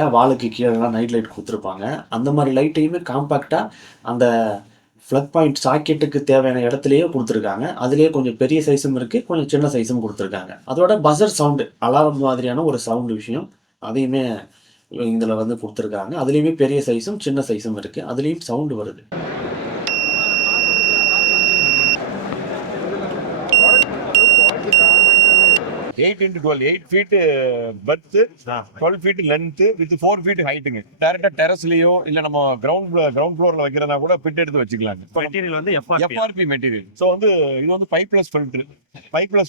ஏன் வாலுக்கு கீழேலாம் night light கொடுத்துருப்பாங்க. அந்த மாதிரி லைட்டையுமே காம்பேக்டாக அந்த ஃப்ளக் பாயிண்ட் சாக்கெட்டுக்கு தேவையான இடத்துலையே கொடுத்துருக்காங்க. அதுலேயே கொஞ்சம் பெரிய சைஸும் இருக்குது, கொஞ்சம் சின்ன சைஸும் கொடுத்துருக்காங்க. அதோட பஸர் சவுண்டு அலாரம் மாதிரியான ஒரு சவுண்டு விஷயம் அதையுமே இதில் வந்து கொடுத்துருக்காங்க. அதுலேயுமே பெரிய சைஸும் சின்ன சைஸும் இருக்குது, அதுலேயும் சவுண்டு வருது. 8 into 12, 8 feet breadth, 12 feet length with 4 feet heightuங்க. டைரக்டா டெரஸ்லயோ இல்ல நம்ம கிரவுண்ட் ஃப்ளோர்ல வைக்கிறதா கூட பிட் எடுத்து வச்சுக்கலாங்க. மெட்டீரியல் வந்து எஃப்ஆர்பி மெட்டீரியல். ஸோ வந்து இது வந்து பைப்லெஸ்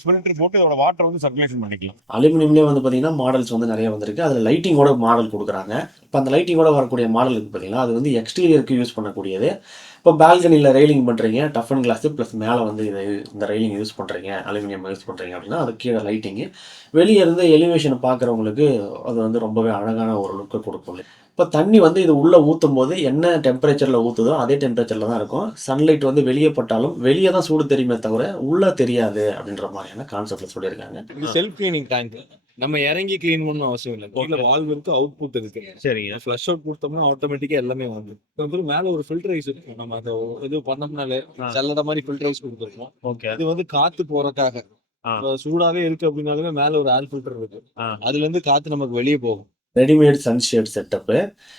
ஃபில்டர் போட்டு இதோட வாட்டர் வந்து சர்க்குலேஷன் பண்ணிக்கலாம். அலுமினியம்லேயே வந்து பார்த்தீங்கன்னா மாடல்ஸ் வந்து நிறைய வந்திருக்கு. அதில் லைட்டிங்கோட மாடல் கொடுக்குறாங்க. இப்போ அந்த லைட்டிங்கோட வரக்கூடிய மாடல் இருக்குது பார்த்தீங்கன்னா, அது வந்து எக்ஸ்டீரியருக்கு யூஸ் பண்ணக்கூடியது. இப்போ பால்கனியில் ரெயிலிங் பண்ணுறீங்க, டஃப் அண்ட் கிளாஸு ப்ளஸ் மேலே வந்து இந்த ரெயிலிங் யூஸ் பண்ணுறீங்க, அலுமினியம் யூஸ் பண்ணுறீங்க அப்படின்னா அது கீழே லைட்டிங்கு. வெளியே இருந்து எலிவேஷனை பார்க்குறவங்களுக்கு அது வந்து ரொம்பவே அழகான ஒரு லுக்கை கொடுக்கும். இப்போ தண்ணி வந்து இது உள்ளே ஊற்றும் போது என்ன டெம்பரேச்சரில் ஊற்றுதோ அதே டெம்பரேச்சரில் தான் இருக்கும். சன்லைட் வந்து வெளியே பட்டாலும் வெளியே தான் சூடு தெரியுமே தவிர உள்ளே தெரியாது அப்படின்ற மாதிரியான கான்செப்டில் சொல்லியிருக்காங்க. இது செல்ஃப் கிளீனிங் டேங்க். நம்ம இறங்கி கிளீன் பண்ணணும் அவசியம் இல்லை. கீழே வால்வ் இருக்கு, அவுட் புட் இருக்கு. சரிங்க. ஃப்ளஷ் அவுட் கொடுத்தோம்னா ஆட்டோமேட்டிக்கா எல்லாமே வந்து மேல ஒரு ஃபில்டரைஸ் இருக்கும். நம்ம அதை இது பண்ணோம்னாலே சல்லட மாதிரி ஃபில்டரைஸ் கொடுத்துருக்கோம். ஓகே. இது வந்து காத்து போறதுக்காக. சூடாவே இருக்கு அப்படின்னாலுமே மேல ஒரு ஏர் ஃபில்டர் இருக்கு. அதுல இருந்து காத்து நமக்கு வெளியே போகும். Readymade sunshade setup.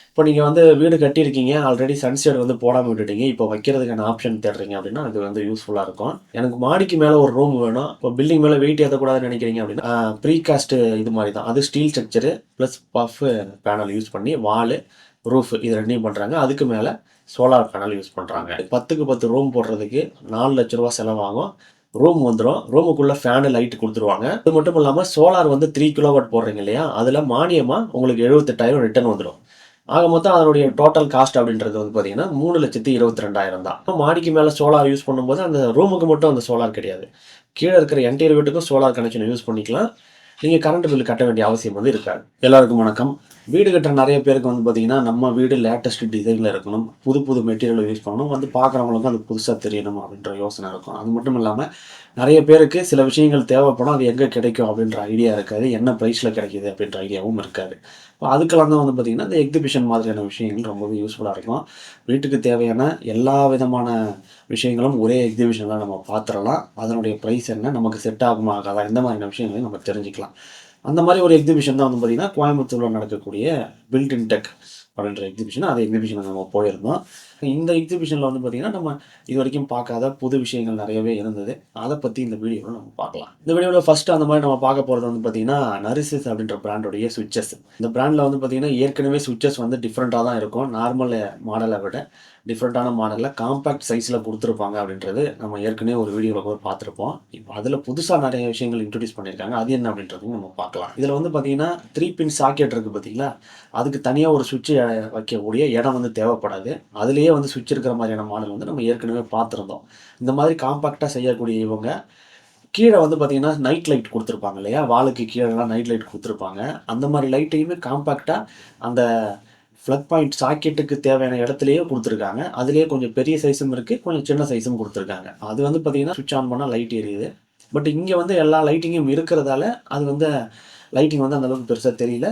இப்போ நீங்கள் வந்து வீடு கட்டியிருக்கீங்க, ஆல்ரெடி சன்ஷேட் வந்து போடாமல் விட்டுட்டீங்க, இப்போ வைக்கிறதுக்கான ஆப்ஷன் தேடுறீங்க அப்படின்னா அது வந்து யூஸ்ஃபுல்லாக இருக்கும். எனக்கு மாடிக்கு மேலே ஒரு ரூம் வேணும், இப்போ பில்டிங் மேலே வெயிட் ஏற்றக்கூடாதுன்னு நினைக்கிறீங்க அப்படின்னா ப்ரீகாஸ்ட் இது மாதிரி தான். அது steel structure plus puff panel use பண்ணி வாலு ரூஃப் இது ரெண்டையும் பண்ணுறாங்க. அதுக்கு மேலே சோலார் பேனல் யூஸ் பண்ணுறாங்க. 10க்கு 10 ரூம் போடுறதுக்கு 4 லட்ச ரூபா செலவாகும். ரூம் வந்துடும். ரூமுக்குள்ளே ஃபேனு லைட்டு கொடுத்துருவாங்க. அது மட்டும் இல்லாமல் சோலார் வந்து 3 கிலோவாட் போடுறீங்க இல்லையா, அதில் மானியமாக உங்களுக்கு 78,000 ரிட்டர்ன் வந்துடும். ஆக மொத்தம் அதனுடைய டோட்டல் காஸ்ட் அப்படின்றது வந்து பார்த்தீங்கன்னா 3,22,000 தான். மாடிக்கு மேலே சோலார் யூஸ் பண்ணும்போது அந்த ரூமுக்கு மட்டும் அந்த சோலார் கிடையாது, கீழே இருக்கிற என்டையர் வீட்டுக்கும் சோலார் கனெக்ஷன் யூஸ் பண்ணிக்கலாம். நீங்கள் கரண்ட் பில் கட்ட வேண்டிய அவசியம் வந்து இருக்காது. எல்லாருக்கும் வணக்கம். வீடு கட்டுற நிறைய பேருக்கு வந்து பார்த்தீங்கன்னா நம்ம வீடு லேட்டஸ்ட் டிசைனில் இருக்கணும், புது புது மெட்டீரியல் யூஸ் பண்ணணும், வந்து பார்க்குறவங்களுக்கும் அது புதுசாக தெரியணும் அப்படின்ற யோசனை இருக்கும். அது மட்டும் இல்லாமல் நிறைய பேருக்கு சில விஷயங்கள் தேவைப்படும், அது எங்கே கிடைக்கும் அப்படின்ற ஐடியா இருக்காது, என்ன ப்ரைஸில் கிடைக்கிது அப்படின்ற ஐடியாவும் இருக்காது. இப்போ அதுக்கெல்லாம் தான் வந்து பார்த்திங்கன்னா இந்த எக்ஸிபிஷன் மாதிரியான விஷயங்கள் ரொம்பவே யூஸ்ஃபுல்லாக இருக்கும். வீட்டுக்கு தேவையான எல்லா விதமான விஷயங்களும் ஒரே எக்ஸிபிஷனில் நம்ம பார்த்துடலாம். அதனுடைய ப்ரைஸ் என்ன, நமக்கு செட் ஆகுமா ஆகாதா, இந்த மாதிரியான விஷயங்களையும் நம்ம தெரிஞ்சுக்கலாம். அந்த மாதிரி ஒரு எக்ஸிபிஷன் தான் வந்து பார்த்திங்கன்னா கோயம்புத்தூரில் நடக்கக்கூடிய பில்ட் இன் டெக் அப்படின்ற எக்ஸிபிஷன். அந்த எக்ஸிபிஷனுக்கு நம்ம போயிருந்தோம். இந்த எக்ஸிபிஷனில் வந்து பார்த்திங்கன்னா நம்ம இது வரைக்கும் பார்க்காத புது விஷயங்கள் நிறையவே இருந்தது. அதை பற்றி இந்த வீடியோவில் நம்ம பார்க்கலாம். இந்த வீடியோவில் ஃபஸ்ட்டு அந்த மாதிரி நம்ம பார்க்க போகிறது வந்து பார்த்திங்கன்னா நரிசிஸ் அப்படின்ற பிராண்டோடைய சுவிட்சஸ். இந்த பிராண்டில் வந்து பார்த்திங்கன்னா ஏற்கனவே சுவிட்சஸ் வந்து டிஃப்ரெண்ட்டாக தான் இருக்கும். நார்மல் மாடலை விட டிஃப்ரெண்ட்டான மாடலில் காம்பேக்ட் சைஸில் கொடுத்துருப்பாங்க அப்படின்றது நம்ம ஏற்கனவே ஒரு வீடியோவில் கூட பார்த்துருப்போம். இப்போ அதில் புதுசாக நிறைய விஷயங்கள் இன்ட்ரடியூஸ் பண்ணியிருக்காங்க. அது என்ன அப்படின்றதையும் நம்ம பார்க்கலாம். இதில் வந்து பார்த்திங்கன்னா 3 பின் சாக்கெட் இருக்குது பார்த்திங்களா, அதுக்கு தனியாக ஒரு சுவிட்சு வைக்கக்கூடிய இடம் வந்து தேவைப்படாது. அதுலேயே வந்து சுவிட்ச் இருக்கிற மாதிரியான மாடல் வந்து நம்ம ஏற்கனவே பார்த்துருந்தோம். இந்த மாதிரி காம்பேக்டாக செய்யக்கூடிய இவங்க கீழே வந்து பார்த்திங்கன்னா நைட் லைட் கொடுத்துருப்பாங்க இல்லையா, வாலுக்கு கீழேலாம் நைட் லைட் கொடுத்துருப்பாங்க. அந்த மாதிரி லைட்டையுமே காம்பேக்டாக அந்த ஃப்ளக் பாயிண்ட் சாக்கெட்டுக்கு தேவையான இடத்துலையே கொடுத்துருக்காங்க. அதுலேயே கொஞ்சம் பெரிய சைஸும் இருக்குது, கொஞ்சம் சின்ன சைஸும் கொடுத்துருக்காங்க. அது வந்து பார்த்திங்கன்னா சுவிட்ச் ஆன் பண்ணால் லைட் எரியுது. பட் இங்கே வந்து எல்லா லைட்டிங்கும் இருக்கிறதால அது வந்து லைட்டிங் வந்து அந்தளவுக்கு பெருசாக தெரியல.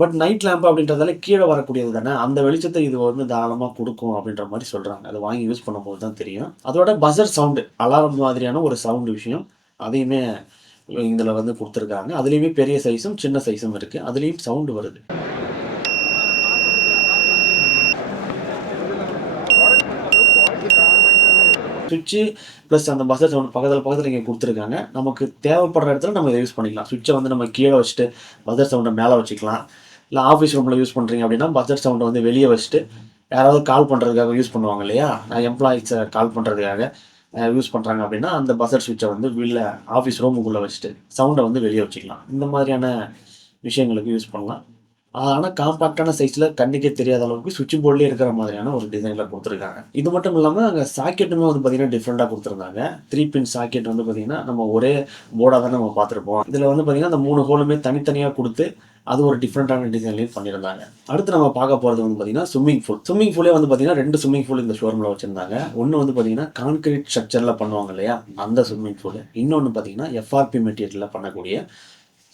பட் நைட் லேம்ப் அப்படின்றதால கீழே வரக்கூடியது தானே, அந்த வெளிச்சத்தை இது வந்து தாராளமாக கொடுக்கும் அப்படின்ற மாதிரி சொல்கிறாங்க. அதை வாங்கி யூஸ் பண்ணும்போது தான் தெரியும். அதோட பஸர் சவுண்டு அலாரம் மாதிரியான ஒரு சவுண்டு விஷயம் அதையுமே இதில் வந்து கொடுத்துருக்காங்க. அதுலேயுமே பெரிய சைஸும் சின்ன சைஸும் இருக்குது, அதுலேயும் சவுண்டு வருது. சுவிட்சு ப்ளஸ் அந்த பஸர் சவுண்ட் பக்கத்தில் இங்கே கொடுத்துருக்காங்க. நமக்கு தேவைப்படுற இடத்துல நம்ம இதை யூஸ் பண்ணிக்கலாம். சுவிட்சை வந்து நம்ம கீழே வச்சுட்டு பஸர் சவுண்டை மேலே வச்சுக்கலாம். இல்லை ஆஃபீஸ் ரூமில் யூஸ் பண்ணுறீங்க அப்படின்னா பஸர் சவுண்டை வந்து வெளியே வச்சுட்டு யாராவது கால் பண்ணுறதுக்காக யூஸ் பண்ணுவாங்க இல்லையா, எம்ப்ளாயிஸை கால் பண்ணுறதுக்காக யூஸ் பண்ணுறாங்க அப்படின்னா அந்த பஸர் சுவிட்சை வந்து வெளில ஆஃபீஸ் ரூமுக்குள்ளே வச்சுட்டு சவுண்டை வந்து வெளியே வச்சுக்கலாம். இந்த மாதிரியான விஷயங்களுக்கு யூஸ் பண்ணலாம். ஆனால் காம்பேக்டான சைஸில் கண்ணுக்கே தெரியாத அளவுக்கு சுவிட்ச் போர்ட்லேயே இருக்கிற மாதிரியான ஒரு டிசைனில் கொடுத்துருக்காங்க. இது மட்டும் இல்லாமல் அங்கே சாக்கெட்டுமே வந்து பார்த்திங்கன்னா டிஃப்ரெண்ட்டாக கொடுத்துருந்தாங்க. 3 பின் சாக்கெட் வந்து பார்த்திங்கன்னா நம்ம ஒரே போர்டாக தான் நம்ம பார்த்துருப்போம். இதில் வந்து பார்த்திங்கன்னா அந்த 3 ஹோலுமே தனித்தனியாக கொடுத்து அது ஒரு டிஃப்ரெண்ட்டான டிசைன்லேயும் பண்ணியிருந்தாங்க. அடுத்து நம்ம பார்க்க போகிறது வந்து பார்த்திங்கன்னா ஸ்விம்மிங் பூலே வந்து பார்த்திங்கன்னா 2 ஸ்விம்மிங் பூல் இந்த ஷோரூமில் வச்சுருந்தாங்க. ஒன்று வந்து பார்த்திங்கன்னா கான்கிரீட் ஸ்ட்ரக்சரில் பண்ணுவாங்க இல்லையா அந்த ஸ்விம்மிங் பூல், இன்னொன்று பார்த்திங்கன்னா எஃப்ஆர்பி மெட்டீரியலில் பண்ணக்கூடிய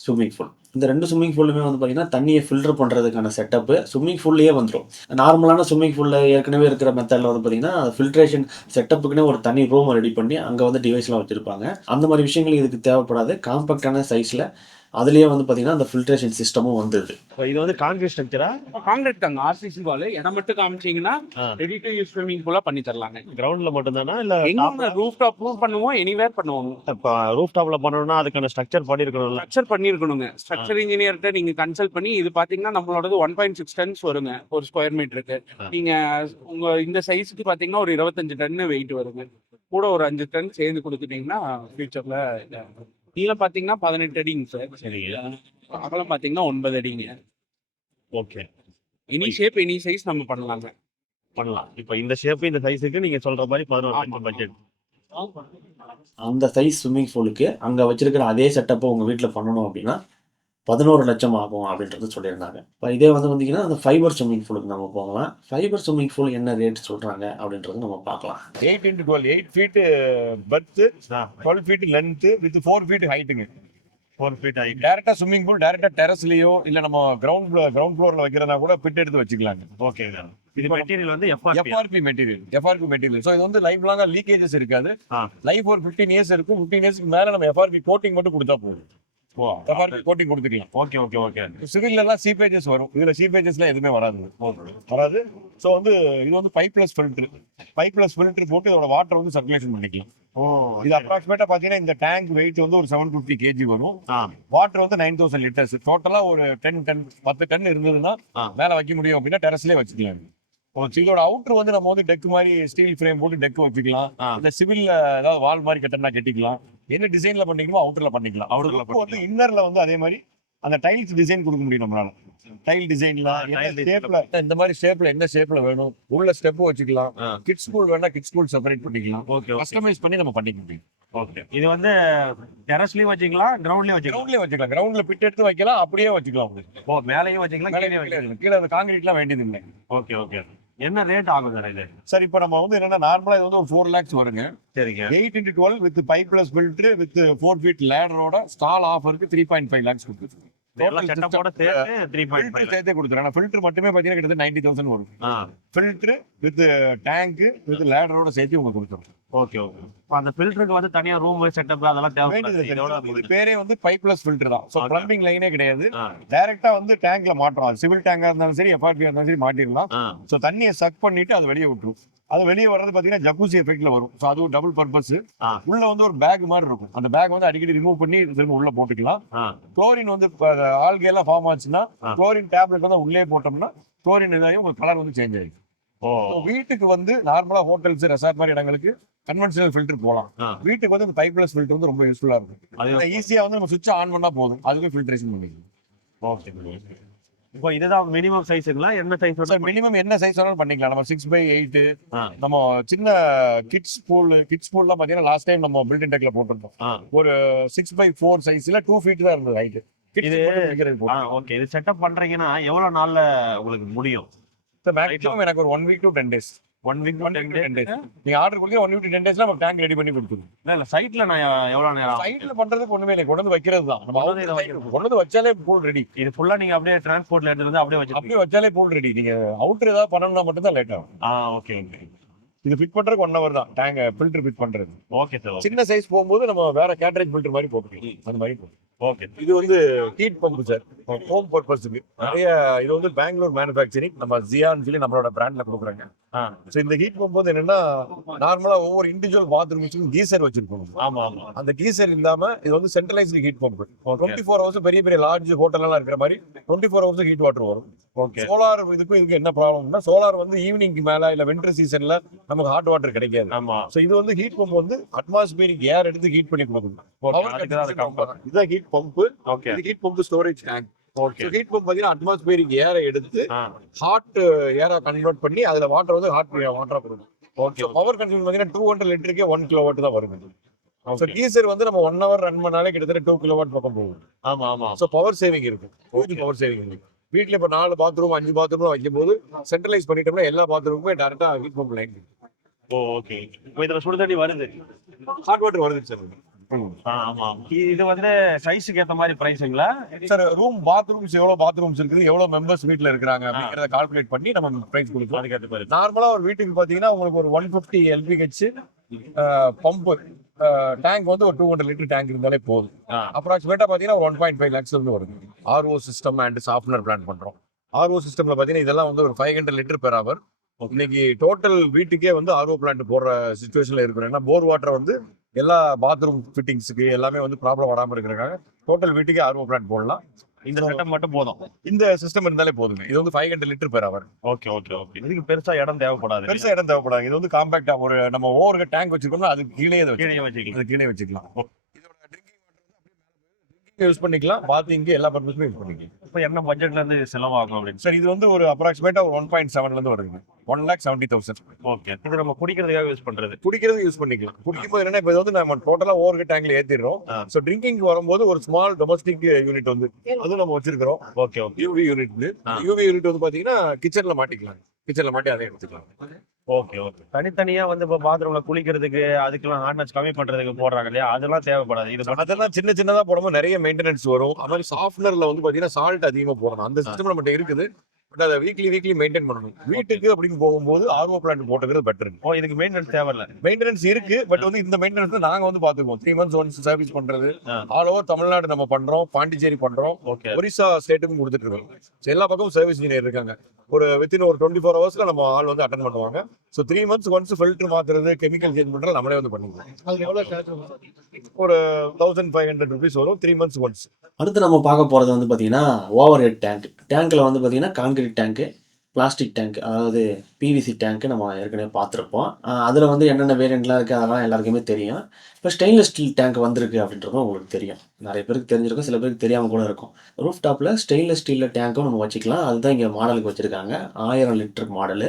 ஸ்விம்மிங் பூல். இந்த 2 ஸ்விம்மிங் பூலுமே வந்து பார்த்தீங்கன்னா, தண்ணிய ஃபில்டர் பண்றதுக்கான செட்டப்பு ஸ்விம்மிங் பூல்லயே வந்துரும். நார்மலான ஸ்விம்மிங் பூல்ல ஏற்கனவே இருக்கிற மெத்தட்ல வந்து பார்த்தீங்கன்னா, ஃபில்ட்ரேஷன் செட்டப்புக்குன்னே ஒரு தனி ரூம ரெடி பண்ணி, அங்க வந்து டிவைஸ்லாம் வச்சிருப்பாங்க. அந்த மாரி விஷயங்கள் இதுக்கு தேவைப்படாது. காம்பேக்ட்டான சைஸ்ல அதிலேயே வந்து பார்த்தீங்கன்னா, அந்த ஃபில்ட்ரேஷன் சிஸ்டமும் வந்துருது. இது வந்து கான்கிரீட் ஸ்ட்ரக்சரா? காங்கிரீட் தாங்க, ஆர்சிசி வால். இடம் மட்டும் காமிச்சீங்கன்னா ரெடி டு யூஸ் ஸ்விம்மிங் பூலா பண்ணி தரலாங்க. கிரவுண்ட்ல மட்டும் தானா இல்ல எங்க ரூஃப் டாப்பும் பண்ணுவோம், எனிவேர் பண்ணுவோம். இப்ப ரூஃப் டாப்ல பண்ணனும்னா அதுக்கான ஸ்ட்ரக்சர் பண்ணிருக்கணும்ல. ஸ்ட்ரக்சர் பண்ணிருக்கணுங்க. ஸ்ட்ரக்சர் இன்ஜினியர்கிட்ட நீங்க கன்சல்ட் பண்ணி, இது பாத்தீங்கன்னா நம்மளோடது 1.6 டன்ஸ் வருங்க ஒரு ஸ்கொயர் மீட்டருக்கு. நீங்க உங்க இந்த சைஸ்க்கு பாத்தீங்கன்னா ஒரு 25 டன் வெயிட் வருங்க. கூட ஒரு 5 டன் சேர்ந்து கொடுத்துட்டீங்கன்னா ஃபியூச்சர்ல நீளம் பாத்தீங்கன்னா 18 அடிங்க சார். சரி. அகலம் பாத்தீங்கன்னா 9 அடிங்க. Okay. Any shape any size நம்ம பண்ணலாங்க. பண்ணலாம். இப்ப இந்த ஷேப் இந்த சைஸ்க்கு நீங்க சொல்ற மாதிரி 11 லட்சம் பட்ஜெட். அந்த சைஸ் ஸ்விம்மிங் பூலுக்கு அங்க வச்சிருக்கிற அதே செட்டப்ப உங்க வீட்ல பண்ணனும் அப்படின்னா 11 லட்சம் ஆகும் அப்படின்றது சொல்லியிருந்தாங்க. இப்போ இதே வந்து பார்த்தீங்கன்னா, அந்த ஃபைபர் ஸ்விம்மிங் பூலுக்கு நம்ம போகலாம். ஃபைபர் ஸ்விம்மிங் பூல் என்ன ரேட் சொல்றாங்க அப்படின்றத நம்ம பார்க்கலாம். 8 into 12, 8 feet berth, 12 feet length with 4 feet heightuங்க. 4 feet height. டைரக்டா ஸ்விம்மிங் பூல் டைரக்டா டெரஸ்லயோ இல்ல நம்ம கிரவுண்ட் ஃப்ளோர்ல வைக்கிறதா கூட பிட் எடுத்து வச்சுக்கலாங்க. ஓகே. இது மெட்டீரியல் வந்து எஃப்ஆர்பி மெட்டீரியல். சோ இது வந்து லைஃப் லாங்கா லீக்கேஜஸ் இருக்காது. லைஃப் ஒரு 15 இயர்ஸ் இருக்கும். 15 இயர்ஸ்க்கு மேல நம்ம எஃப்ஆர்பி கோட்டிங் மட்டும் கொடுத்தா போதும். எஃப்ஆர்பி கோட்டிங் கொடுத்துக்கலாம். ஓகே. சிவில்ல எல்லாம் சீபேஜஸ் வரும். இதுல சீபேஜஸ்ல எதுவுமே வராது. சோ வந்து இது வந்து பைப்லெஸ் ஃபில்டர் போட்டு இதோட வாட்டர் வந்து சர்க்குலேஷன் பண்ணிக்கலாம். இது அப்ராக்சிமேட்டா பாத்தீங்கன்னா இந்த டேங்க் வெயிட் வந்து ஒரு 750 kg வரும். வாட்டர் வந்து 9000 லிட்டர்ஸ். டோட்டலா ஒரு 10 டன் இருந்ததுன்னா மேல வைக்க முடியும் அப்படின்னா டெரஸ்லயே வச்சுக்கலாம். இதோட அவுட்டர் வந்து நம்ம வந்து டெக் மாதிரி ஸ்டீல் ஃப்ரேம் போட்டு டெக் வச்சுக்கலாம். இந்த சிவில்ல ஏதாவது வால் மாதிரி கட்டணா கட்டிக்கலாம். என்ன டிசைன்ல பண்ணிக்கணுமோ அவுட்டர்ல பண்ணிக்கலாம். அவுட்டர்ல வந்து இன்னர்ல வந்து அதே மாதிரி அந்த டைல்ஸ் டிசைன் கொடுக்க முடியும் நம்மளால. டைல் டிசைன்ல இந்த மாதிரி ஷேப்ல என்ன ஷேப்ல வேணும் உள்ள ஸ்டெப் வச்சுக்கலாம். கிட்ஸ் ஸ்கூல் வேணா கிட்ஸ் ஸ்கூல் செப்பரேட் பண்ணிக்கலாம். கஸ்டமைஸ் பண்ணி நம்ம பண்ணிக்க முடியும். ஓகே. இது வந்து டெரஸ்லயும் வச்சுக்கலாம், கிரவுண்ட்லயும் வச்சுக்கலாம். கிரவுண்ட்ல பிட் எடுத்து வைக்கலாம், அப்படியே வச்சுக்கலாம். மேலேயும் வச்சுக்கலாம், கீழே கான்கிரீட்லாம் வேண்டியது இல்லை. ஓகே. என்ன ரேட் ஆகும் சார் இது? சார் இப்போ நம்ம வந்து என்னன்னா நார்மலா இது வந்து ஒரு 4 lakhs வருங்க. சரிங்க. 8 into 12 with pipeless filter with 4 feet லேடரோட ஸ்டால் ஆஃபருக்கு 3.5 lakhs கொடுத்துருக்கு. செட்டப்போட சேர்த்து 3.5 சேர்த்தே கொடுத்துறேன். ஃபில்டர் மட்டுமே பாத்தீங்கன்னா கிட்டத்தட்ட 90,000 வரும். ஃபில்டர் வித் டேங்க் வித் லேடரோட சேர்த்து உங்களுக்கு கொடுத்துரும். ஓகே. அந்த ஃபில்டருக்கு வந்து தனியா ரூம் செட்டப் அதெல்லாம் தேவைப்படுது. பேரே வந்து பைப்லெஸ் ஃபில்டர் தான். சோ பிளம்பிங் லைனே கிடையாது. டைரக்டா வந்து டேங்க்ல மாட்டுறோம். சிவில் டேங்கா இருந்தாலும் சரி எஃப்ஆர்பி இருந்தாலும் சரி மாட்டிடலாம். சோ தண்ணியை சக் பண்ணிட்டு அது வெளியே விட்டுரும். அது வெளியே வர்றது பாத்தீங்கன்னா ஜக்கூசி எஃபெக்ட்ல வரும். சோ அது டபுள் பர்பஸ். உள்ள வந்து ஒரு பேக் மாதிரி இருக்கும். அந்த பேக் வந்து அடிக்கடி ரிமூவ் பண்ணி திரும்ப உள்ள போட்டுக்கலாம். குளோரின் வந்து ஆல்கே எல்லாம் ஃபார்ம் ஆச்சுன்னா குளோரின் டேப்லெட் வந்து உள்ளே போட்டோம்னா குளோரின் இதாகி உங்க கலர் வந்து சேஞ்ச் ஆயிடும். வீட்டுக்கு வந்து நார்மலா ஹோட்டல்ஸ் ரெசார்ட் மாதிரி இடங்களுக்கு கன்வென்ஷனல் ஃபில்டர் போலாம். வீட்டுக்கு வந்து இந்த பைப்லெஸ் ஃபில்டர் வந்து ரொம்ப யூஸ்ஃபுல்லா இருக்கும். அது ஈஸியா வந்து நம்ம சுவிட்ச் ஆன் பண்ணா போதும், அதுவே ஃபில்ட்ரேஷன் பண்ணிக்கலாம். ஓகே. இப்போ இதுதான் மினிமம் சைஸ்ங்களா? என்ன சைஸ்? சார் மினிமம் என்ன சைஸ் வேணாலும் பண்ணிக்கலாம். நம்ம 6x8 நம்ம சின்ன கிட்ஸ் பூல்லாம் பாத்தீங்கன்னா லாஸ்ட் டைம் நம்ம பில்டிங் டெக்ல போட்டிருந்தோம். ஒரு 6x4 சைஸ்ல 2 feet தான் இருந்தது ஹைட். இது ஓகே. இது செட்டப் பண்றீங்கன்னா எவ்வளவு நாள்ல உங்களுக்கு முடியும்? மேக்ஸிமம் எனக்கு ஒரு 1 week to 10 days. 1 week to 10 days. நீங்க ஆர்டர் கொடுத்தீங்க 1 week to 10 daysல நம்ம டேங்க் ரெடி பண்ணி கொடுத்துருவோம். இல்ல சைட்ல நான் எவ்வளவு நேரம்? சைட்ல பண்றதுக்கு ஒண்ணுமே இல்லை, கொண்டு வந்து வைக்கிறது தான். நம்ம கொண்டு வந்து வச்சாலே பூல் ரெடி. இது ஃபுல்லா நீங்க அப்படியே டிரான்ஸ்போர்ட்ல எடுத்து வந்து அப்படியே வச்சாலே பூல் ரெடி. நீங்க அவுட்டர் ஏதாவது பண்ணணும்னா மட்டும் தான் லேட் ஆகும். ஓகே. இது ஃபிட் பண்றதுக்கு 1 hour தான் டேங்க் ஃபில்டர் ஃபிட் பண்றது. Okay sir. சின்ன சைஸ் போகும்போது நம்ம வேற கேட்டரேஜ் ஃபில்டர் மாதிரி போட்டுக்கலாம். அந்த மாதிரி போட்டு. ஓகே. இது வந்து ஹீட் பம்ப் சார், ஹோம் பர்பஸ்க்கு நிறைய. இது வந்து பெங்களூர் மேனுஃபேக்சரிங், நம்ம ஜியான்னு சொல்லி நம்மளோட பிராண்ட்ல கொடுக்குறாங்க. சோ இந்த ஹீட் பம்ப் வந்து என்னன்னா நார்மலா ஒவ்வொரு இண்டிவிஜுவல் பாத்ரூம்ஸ்க்கும் கீசர் வச்சிருக்கோம். ஆமா. அந்த கீசர் இல்லாம இது வந்து சென்ட்ரலைஸ்டு ஹீட் பம்ப். 24 hours பெரிய பெரிய லார்ஜ் ஹோட்டல் எல்லாம் இருக்கிற மாதிரி 24 hours ஹீட் வாட்டர் வரும். சோலார் இதுக்கு என்ன ப்ராப்ளம்னா சோலார் வந்து ஈவினிங் மேல இல்ல வின்டர் சீசன்ல நமக்கு ஹாட் வாட்டர் கிடைக்காது. சோ இது வந்து ஹீட் பம்ப் வந்து அட்மாஸ்பியரிக் ஏர் எடுத்து ஹீட் பண்ணி கொடுக்கும். இதுதான் ஹீட் பம்ப். இது heat pump storage tank. Heat pump பாத்தீங்கன்னா அட்மாஸ்பியரிக் ஏரை எடுத்து ஹாட் ஏரா கன்வெர்ட் பண்ணி அதுல வாட்டர் வந்து ஹாட் வாட்டரா கொடுக்கும். பவர் கன்சூம் பாத்தீங்கன்னா 200 லிட்டருக்கே 1 kilowatt தான் வருது. சோ கீசர் வந்து நம்ம 1 hour ரன் பண்ணாலே கிட்டத்தட்ட 2 kilowatt பக்கம் போகும். ஆமா. சோ பவர் சேவிங் இருக்கு. பவர் சேவிங் இருக்கு. வீட்ல இப்ப 4 பாத்ரூம் 5 பாத்ரூம் வைக்கும் போது சென்ட்ரலைஸ் பண்ணிட்டோம்னா எல்லா பாத்ரூமுமே டைரக்டா ஹீட் பம்ப் லைன். ஓகே. இப்போ இதுல சுடு தண்ணி வருது, ஹாட் வாட்டர் வருது சார். ஆமா இது வந்து சைஸுக்கு ஏத்த மாதிரி பிரைஸுங்களா? சார் பாத்ரூம்ஸ் எவ்வளவு பாத்ரூம்ஸ் இருக்குது, எவ்வளவு மெம்பர்ஸ் வீட்ல இருக்காங்க அப்படிங்கறத கால்குலேட் பண்ணி நம்ம பிரைஸ் கொடுப்போம். அதுக்கேற்ற மாதிரி. நார்மலா ஒரு வீட்டுக்கு பாத்தீங்கன்னா உங்களுக்கு ஒரு 150 LPH பம்ப் டேங்க் வந்து ஒரு 200 லிட்டர் டேங்க் இருந்தாலே போதும். அப்ராக்சிமேட்டா பாத்தீங்கன்னா ஒரு 1.5 lakhs இருந்து வருது. RO system and software plan பண்றோம். RO சிஸ்டம்ல பாத்தீங்கன்னா இதெல்லாம் வந்து ஒரு 500 லிட்டர் பெர் ஹவர். இன்னைக்கு டோட்டல் வீட்டுக்கே வந்து RO பிளான்ட் போடுற சிச்சுவேஷன்ல இருக்கிறோம். ஏன்னா போர் வாட்டர் வந்து எல்லா பாத்ரூம் ஃபிட்டிங்ஸுக்கு எல்லாமே வந்து ப்ராப்ளம் வராம இருக்கிறக்காக டோட்டல் வீட்டுக்கே RO பிளான்ட் போடலாம். இந்த செட்டப் மட்டும் போதும். இந்த சிஸ்டம் இருந்தாலே போதுங்க. இது வந்து 500 litre per hour. Okay okay okay. இதுக்கு பெருசா இடம் தேவைப்படாது. பெருசா இடம் தேவைப்படாது. இது வந்து காம்பாக்டா ஒரு நம்ம ஓவர் டேங்க் வச்சிருக்கோம்னா அதுக்கு கீழே கீழே வச்சுக்கலாம். அது கீழே வச்சுக்கலாம். இதோட ட்ரிங்கிங் வாட்டர் யூஸ் பண்ணிக்கலாம், பாத்திங்க்கு எல்லா பர்பஸ்க்கும் யூஸ் பண்ணிக்கலாம். இப்போ என்ன பட்ஜெட்ல இருந்து செலவாகும் அப்படின்னு? சார் இது வந்து ஒரு அப்ராக்சிமேட்டா ஒரு 1.7 இருந்து வருது. 1,70,000. ஓகே. இது நம்ம குடிக்கிறதுக்காக யூஸ் பண்றது. குடிக்கிறது யூஸ் பண்ணிக்கலாம். குடிக்கும்போது என்னன்னா இப்போ இது வந்து நம்ம டோட்டலா ஓவர் டேங்க்ல ஏத்திடுறோம். ஸோ ட்ரிங்கிங் வரும்போது ஒரு ஸ்மால் டொமஸ்டிக் யூனிட் வந்து அதுவும் நம்ம வச்சிருக்கிறோம். Okay okay. UV unit. UV unit வந்து பாத்தீங்கன்னா கிச்சன்ல மாட்டிக்கலாம். கிச்சன்ல மாட்டி அதை எடுத்துக்கலாம். Okay okay. தனித்தனியா வந்து இப்போ பாத்ரூம்ல குளிக்கிறதுக்கு அதுக்கெல்லாம் ஹார்ட்னஸ் கம்மி பண்றதுக்கு போடுறாங்க இல்லையா, அதெல்லாம் தேவைப்படாது. இது அதெல்லாம் சின்ன சின்னதா போடும்போது நிறைய மெயின்டெனன்ஸ் வரும். அது மாதிரி சாஃப்ட்வேர்ல வந்து பாத்தீங்கன்னா சால்ட் அதிகமா போடணும். அந்த சிஸ்டம் நம்மகிட்ட இருக்குது. பட் அதை வீக்லி மெயின்டைன் பண்ணணும். வீட்டுக்கு அப்படின்னு போகும்போது RO பிளான்ட் போட்டுக்கிறது பெட்டர். ஓ, இதுக்கு மெயின்டெனன்ஸ் தேவையில்ல. மெயின்டெனன்ஸ் இருக்கு. பட் வந்து இந்த மெயின்டெனன்ஸ் நாங்க வந்து பாத்துக்குவோம். 3 months ஒன்ஸ் சர்வீஸ் பண்றது. ஆல் ஓவர் தமிழ்நாடு நம்ம பண்றோம், பாண்டிச்சேரி பண்றோம், ஒரிசா ஸ்டேட்டுக்கும் கொடுத்துட்டு இருக்கோம். எல்லா பக்கமும் சர்வீஸ் இன்ஜினியர் இருக்காங்க. ஒரு வித்தின் ஒரு 24 hours நம்ம ஆள் வந்து அட்டன் பண்ணுவாங்க. ஸோ 3 months ஒன்ஸ் ஃபில்டர் மாத்துறது, கெமிக்கல் சேஞ்ச் பண்றது நம்மளே வந்து பண்ணிக்கலாம். அது எவ்வளவு சார்ஜ்? ஒரு 1500 rupees வரும் 3 months ஒன்ஸ். அடுத்து நம்ம பார்க்க போகிறது வந்து பார்த்தீங்கன்னா ஓவர் ஹெட் டேங்க். டேங்க்கில் வந்து பார்த்தீங்கன்னா கான்கிரீட் டேங்க்கு, பிளாஸ்டிக் டேங்க், அதாவது PVC டேங்க்கு நம்ம ஏற்கனவே பார்த்துருப்போம். அதில் வந்து என்னென்ன வேரியண்ட்லாம் இருக்குது அதெல்லாம் எல்லாருக்குமே தெரியும். இப்போ ஸ்டெயின்லெஸ் ஸ்டீல் டேங்க் வந்திருக்கு அப்படின்றதும் உங்களுக்கு தெரியும். நிறைய பேருக்கு தெரிஞ்சிருக்கும், சில பேருக்கு தெரியாமல் கூட இருக்கும். ரூஃப் டாப்பில் ஸ்டெயின்லெஸ் ஸ்டீலில் டேங்க்கும் நம்ம வச்சுக்கலாம். அதுதான் இங்கே மாடலுக்கு வச்சுருக்காங்க. 1000 லிட்டர் மாடலு.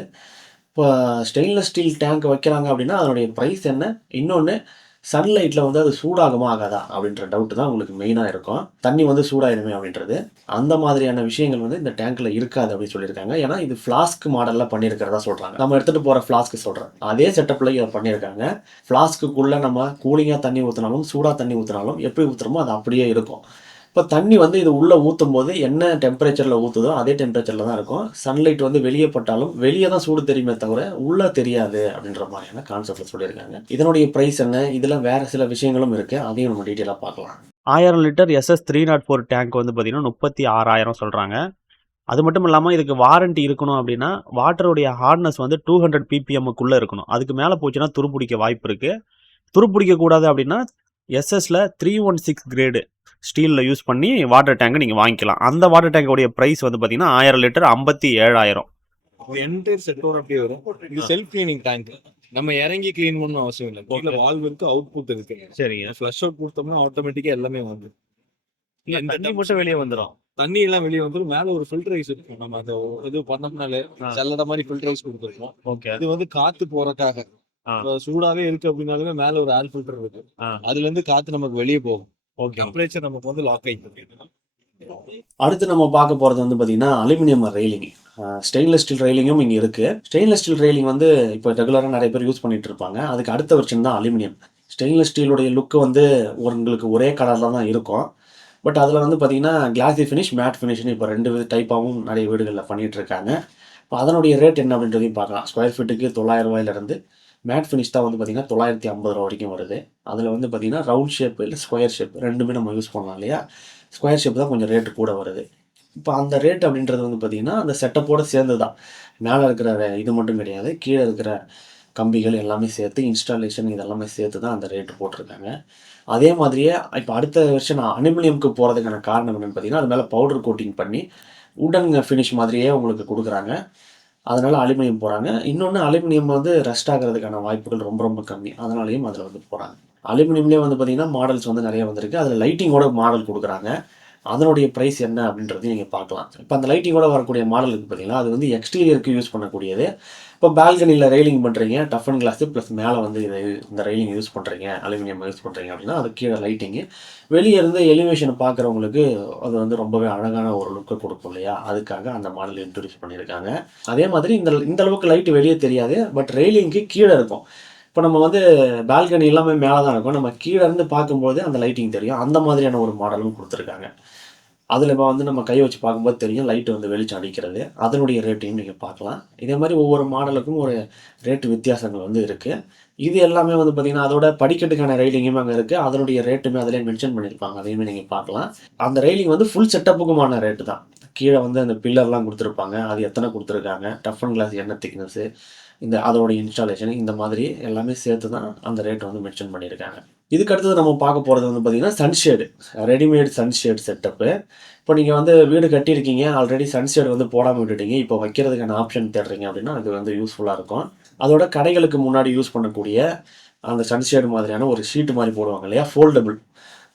இப்போ ஸ்டெயின்லெஸ் ஸ்டீல் டேங்க் வைக்கிறாங்க அப்படின்னா அதனுடைய ப்ரைஸ் என்ன, இன்னொன்று சன்லைட்டில் வந்து அது சூடாகுமா ஆகாதா அப்படின்ற டவுட்டு தான் உங்களுக்கு மெயினாக இருக்கும். தண்ணி வந்து சூடாயிருமே அப்படின்றது. அந்த மாதிரியான விஷயங்கள் வந்து இந்த டேங்க்கில் இருக்காது அப்படின்னு சொல்லியிருக்காங்க. ஏன்னா இது ஃப்ளாஸ்க் மாடலில் பண்ணியிருக்கிறதா சொல்கிறாங்க. நம்ம எடுத்துகிட்டு போகிற ஃப்ளாஸ்க்கு சொல்கிறேன், அதே செட்டப்பில் இதை பண்ணியிருக்காங்க. ஃப்ளாஸ்க்குள்ளே நம்ம கூலிங்காக தண்ணி ஊற்றினாலும் சூடாக தண்ணி ஊற்றினாலும் எப்படி ஊற்றுறோமோ அது அப்படியே இருக்கும். இப்போ தண்ணி வந்து இது உள்ளே ஊற்றும் போது என்ன டெம்பரேச்சரில் ஊற்றுதோ அதே டெம்பரேச்சரில் தான் இருக்கும். சன்லைட் வந்து வெளியே பட்டாலும் வெளியே தான் சூடு தெரியுமே தவிர உள்ளே தெரியாது அப்படின்ற மாதிரியான கான்செப்டில் சொல்லியிருக்காங்க. இதனுடைய ப்ரைஸ் என்ன, இதில் வேறு சில விஷயங்களும் இருக்குது, அதையும் நம்ம டீட்டெயிலாக பார்க்கலாம். 1000 லிட்டர் SS 304 டேங்க் வந்து பார்த்திங்கன்னா 36,000 சொல்கிறாங்க. அது மட்டும் இல்லாமல் இதுக்கு வாரண்ட்டி இருக்கணும் அப்படின்னா வாட்டருடைய ஹார்ட்னஸ் வந்து 200 ppmக்குள்ளே இருக்கணும். அதுக்கு மேலே போச்சுன்னா துருப்பிடிக்க வாய்ப்பு இருக்குது. துருப்பிடிக்கக்கூடாது அப்படின்னா SSல 316 கிரேடு ஸ்டீலில் யூஸ் பண்ணி வாட்டர் டேங்க் நீங்கள் வாங்கிக்கலாம். அந்த வாட்டர் டேங்கோடைய ப்ரைஸ் வந்து பார்த்தீங்கன்னா 1000 லிட்டர் 57,000. என்டையர் செட்டோட அப்படியே வரும். இது செல்ஃப் கிளீனிங் டேங்க். நம்ம இறங்கி கிளீன் பண்ணணும் அவசியம் இல்லை. கீழே வால்வ் இருக்கு, அவுட்புட் இருக்கு. சரிங்க. ஃப்ளஷ் அவுட் கொடுத்தோம்னா ஆட்டோமேட்டிக்கா எல்லாமே வந்து தண்ணி மட்டும் வெளியே வந்துடும். தண்ணி எல்லாம் வெளியே வந்துடும். மேல ஒரு ஃபில்டரைஸ் இருக்கும். நம்ம அந்த இது பண்ணோம்னாலே சல்லடை மாதிரி ஃபில்டரைஸ் கொடுத்துருக்கோம். ஓகே. இது வந்து காத்து போறதுக்காக. சூடாவே இருக்கு அப்படின்னாலுமே மேல ஒரு ஏர் ஃபில்டர் இருக்கு. அதுல இருந்து காத்து நமக்கு வெளியே போகும். ஓகே. டெம்பரேச்சர் நமக்கு வந்து லாக் ஆகிட்டு. அடுத்து நம்ம பார்க்க போகிறது வந்து பார்த்தீங்கன்னா அலுமினியம் ரெயிலிங். ஸ்டெயின்லெஸ் ஸ்டீல் ரெயிலிங்கும் இங்கே இருக்குது. ஸ்டெயின்லெஸ் ஸ்டீல் ரெயிலிங் வந்து இப்போ ரெகுலராக நிறைய பேர் யூஸ் பண்ணிட்டு இருப்பாங்க. அதுக்கு அடுத்த வெர்ஷன் தான் அலுமினியம். ஸ்டெயின்லெஸ் ஸ்டீலுடைய லுக்கு வந்து உங்களுக்கு ஒரே கலரில் தான் இருக்கும். பட் அதில் வந்து பார்த்தீங்கன்னா கிளாசி ஃபினிஷ், மேட் ஃபினிஷ்னு இப்போ 2 டைப்பாகவும் நிறைய வீடுகளில் பண்ணிகிட்டு இருக்காங்க. இப்போ அதனுடைய ரேட் என்ன அப்படின்றதையும் பார்க்கலாம். ஸ்கொயர் ஃபீட்டுக்கு 900 ரூபாயிலிருந்து மேட் ஃபினிஷ் தான் வந்து பார்த்திங்கன்னா 950 ரூபா வரைக்கும் வருது. அதில் வந்து பார்த்திங்கன்னா ரவுண்ட் ஷேப் இல்லை ஸ்கொயர் ஷேப் ரெண்டுமே நம்ம யூஸ் பண்ணலாம் இல்லையா. ஸ்கொயர் ஷேப் தான் கொஞ்சம் ரேட்டு கூட வருது. இப்போ அந்த ரேட் அப்படின்றது வந்து பார்த்திங்கன்னா அந்த செட்டப்போடு சேர்ந்து தான். மேலே இருக்கிற இது மட்டும் கிடையாது, கீழே இருக்கிற கம்பிகள் எல்லாமே சேர்த்து இன்ஸ்டாலேஷன் இதெல்லாமே சேர்த்து தான் அந்த ரேட்டு போட்டிருக்காங்க. அதே மாதிரியே இப்போ அடுத்த வருஷம் அலுமினியமுக்கு போகிறதுக்கான காரணம் என்னென்னு பார்த்தீங்கன்னா அது மேலே பவுடர் கோட்டிங் பண்ணி உடன் ஃபினிஷ் மாதிரியே உங்களுக்கு கொடுக்குறாங்க. அதனால் அலுமினியம் போகிறாங்க. இன்னொன்று அலுமினியம் வந்து ரஸ்ட் ஆகிறதுக்கான வாய்ப்புகள் ரொம்ப ரொம்ப கம்மி. அதனாலையும் அதில் வந்து போகிறாங்க. அலுமினியம்லேயே வந்து பார்த்திங்கன்னா மாடல்ஸ் வந்து நிறைய வந்திருக்கு. அதில் லைட்டிங்கோட மாடல் கொடுக்குறாங்க. அதனுடைய ப்ரைஸ் என்ன அப்படின்றதையும் நீங்கள் பார்க்கலாம். இப்போ அந்த லைட்டிங்கோட வரக்கூடிய மாடலுக்கு பார்த்தீங்கன்னா அது வந்து எக்ஸ்டீரியருக்கு யூஸ் பண்ணக்கூடியது. இப்போ பால்கனியில் ரெயிலிங் பண்ணுறீங்க, டஃப் அண்ட் கிளாஸு ப்ளஸ் மேலே வந்து இந்த ரெயிலிங் யூஸ் பண்ணுறீங்க, அலுமினியம் யூஸ் பண்ணுறீங்க அப்படின்னா அது கீழே லைட்டிங்கு. வெளியே இருந்து எலிவேஷனை பார்க்குறவங்களுக்கு அது வந்து ரொம்பவே அழகான ஒரு லுக்கை கொடுக்கும் இல்லையா, அதுக்காக அந்த மாடல் இன்ட்ரடியூஸ் பண்ணியிருக்காங்க. அதே மாதிரி இந்த அளவுக்கு லைட்டு வெளியே தெரியாது, பட் ரெயிலிங்க்கு கீழே இருக்கும். இப்போ நம்ம வந்து பால்கனி எல்லாமே மேலே தான் இருக்கும், நம்ம கீழே இருந்து பார்க்கும்போது அந்த லைட்டிங் தெரியும். அந்த மாதிரியான ஒரு மாடலும் கொடுத்துருக்காங்க. அதில் இப்போ வந்து நம்ம கை வச்சு பார்க்கும்போது தெரியும் லைட் வந்து வெளிச்சம் அடிக்கிறது. அதனுடைய ரேட்டையும் நீங்கள் பார்க்கலாம். இதே மாதிரி ஒவ்வொரு மாடலுக்கும் ஒரு ரேட்டு வித்தியாசங்கள் வந்து இருக்குது. இது எல்லாமே வந்து பார்த்தீங்கன்னா அதோட படிக்கட்டுக்கான ரெயிலிங்குமே அங்கே இருக்குது. அதனுடைய ரேட்டுமே அதிலே மென்ஷன் பண்ணியிருப்பாங்க. அதையுமே நீங்கள் பார்க்கலாம். அந்த ரெயிலிங் வந்து ஃபுல் செட்டப்புக்குமான ரேட்டு தான். கீழே வந்து அந்த பில்லர்லாம் கொடுத்துருப்பாங்க. அது எத்தனை கொடுத்துருக்காங்க, டஃப் அண்ட் கிளாஸ் என்ன திக்னஸ்ஸு, இந்த அதோட இன்ஸ்டாலேஷன் இந்த மாதிரி எல்லாமே சேர்த்து தான் அந்த ரேட் வந்து மென்ஷன் பண்ணியிருக்காங்க. இதுக்கு அடுத்தது நம்ம பார்க்க போகிறது வந்து பார்த்தீங்கன்னா சன்ஷேடு, ரெடிமேட் சன்ஷேட் செட்டப்பு. இப்போ நீங்கள் வந்து வீடு கட்டியிருக்கீங்க, ஆல்ரெடி சன்ஷேடு வந்து போடாமல் விட்டுட்டீங்க, இப்போ வைக்கிறதுக்கான ஆப்ஷன் தேடுறீங்க அப்படின்னா அது வந்து யூஸ்ஃபுல்லாக இருக்கும். அதோட கடைகளுக்கு முன்னாடி யூஸ் பண்ணக்கூடிய அந்த சன்ஷேடு மாதிரியான ஒரு ஷீட்டு மாதிரி போடுவாங்க இல்லையா, ஃபோல்டபுள்,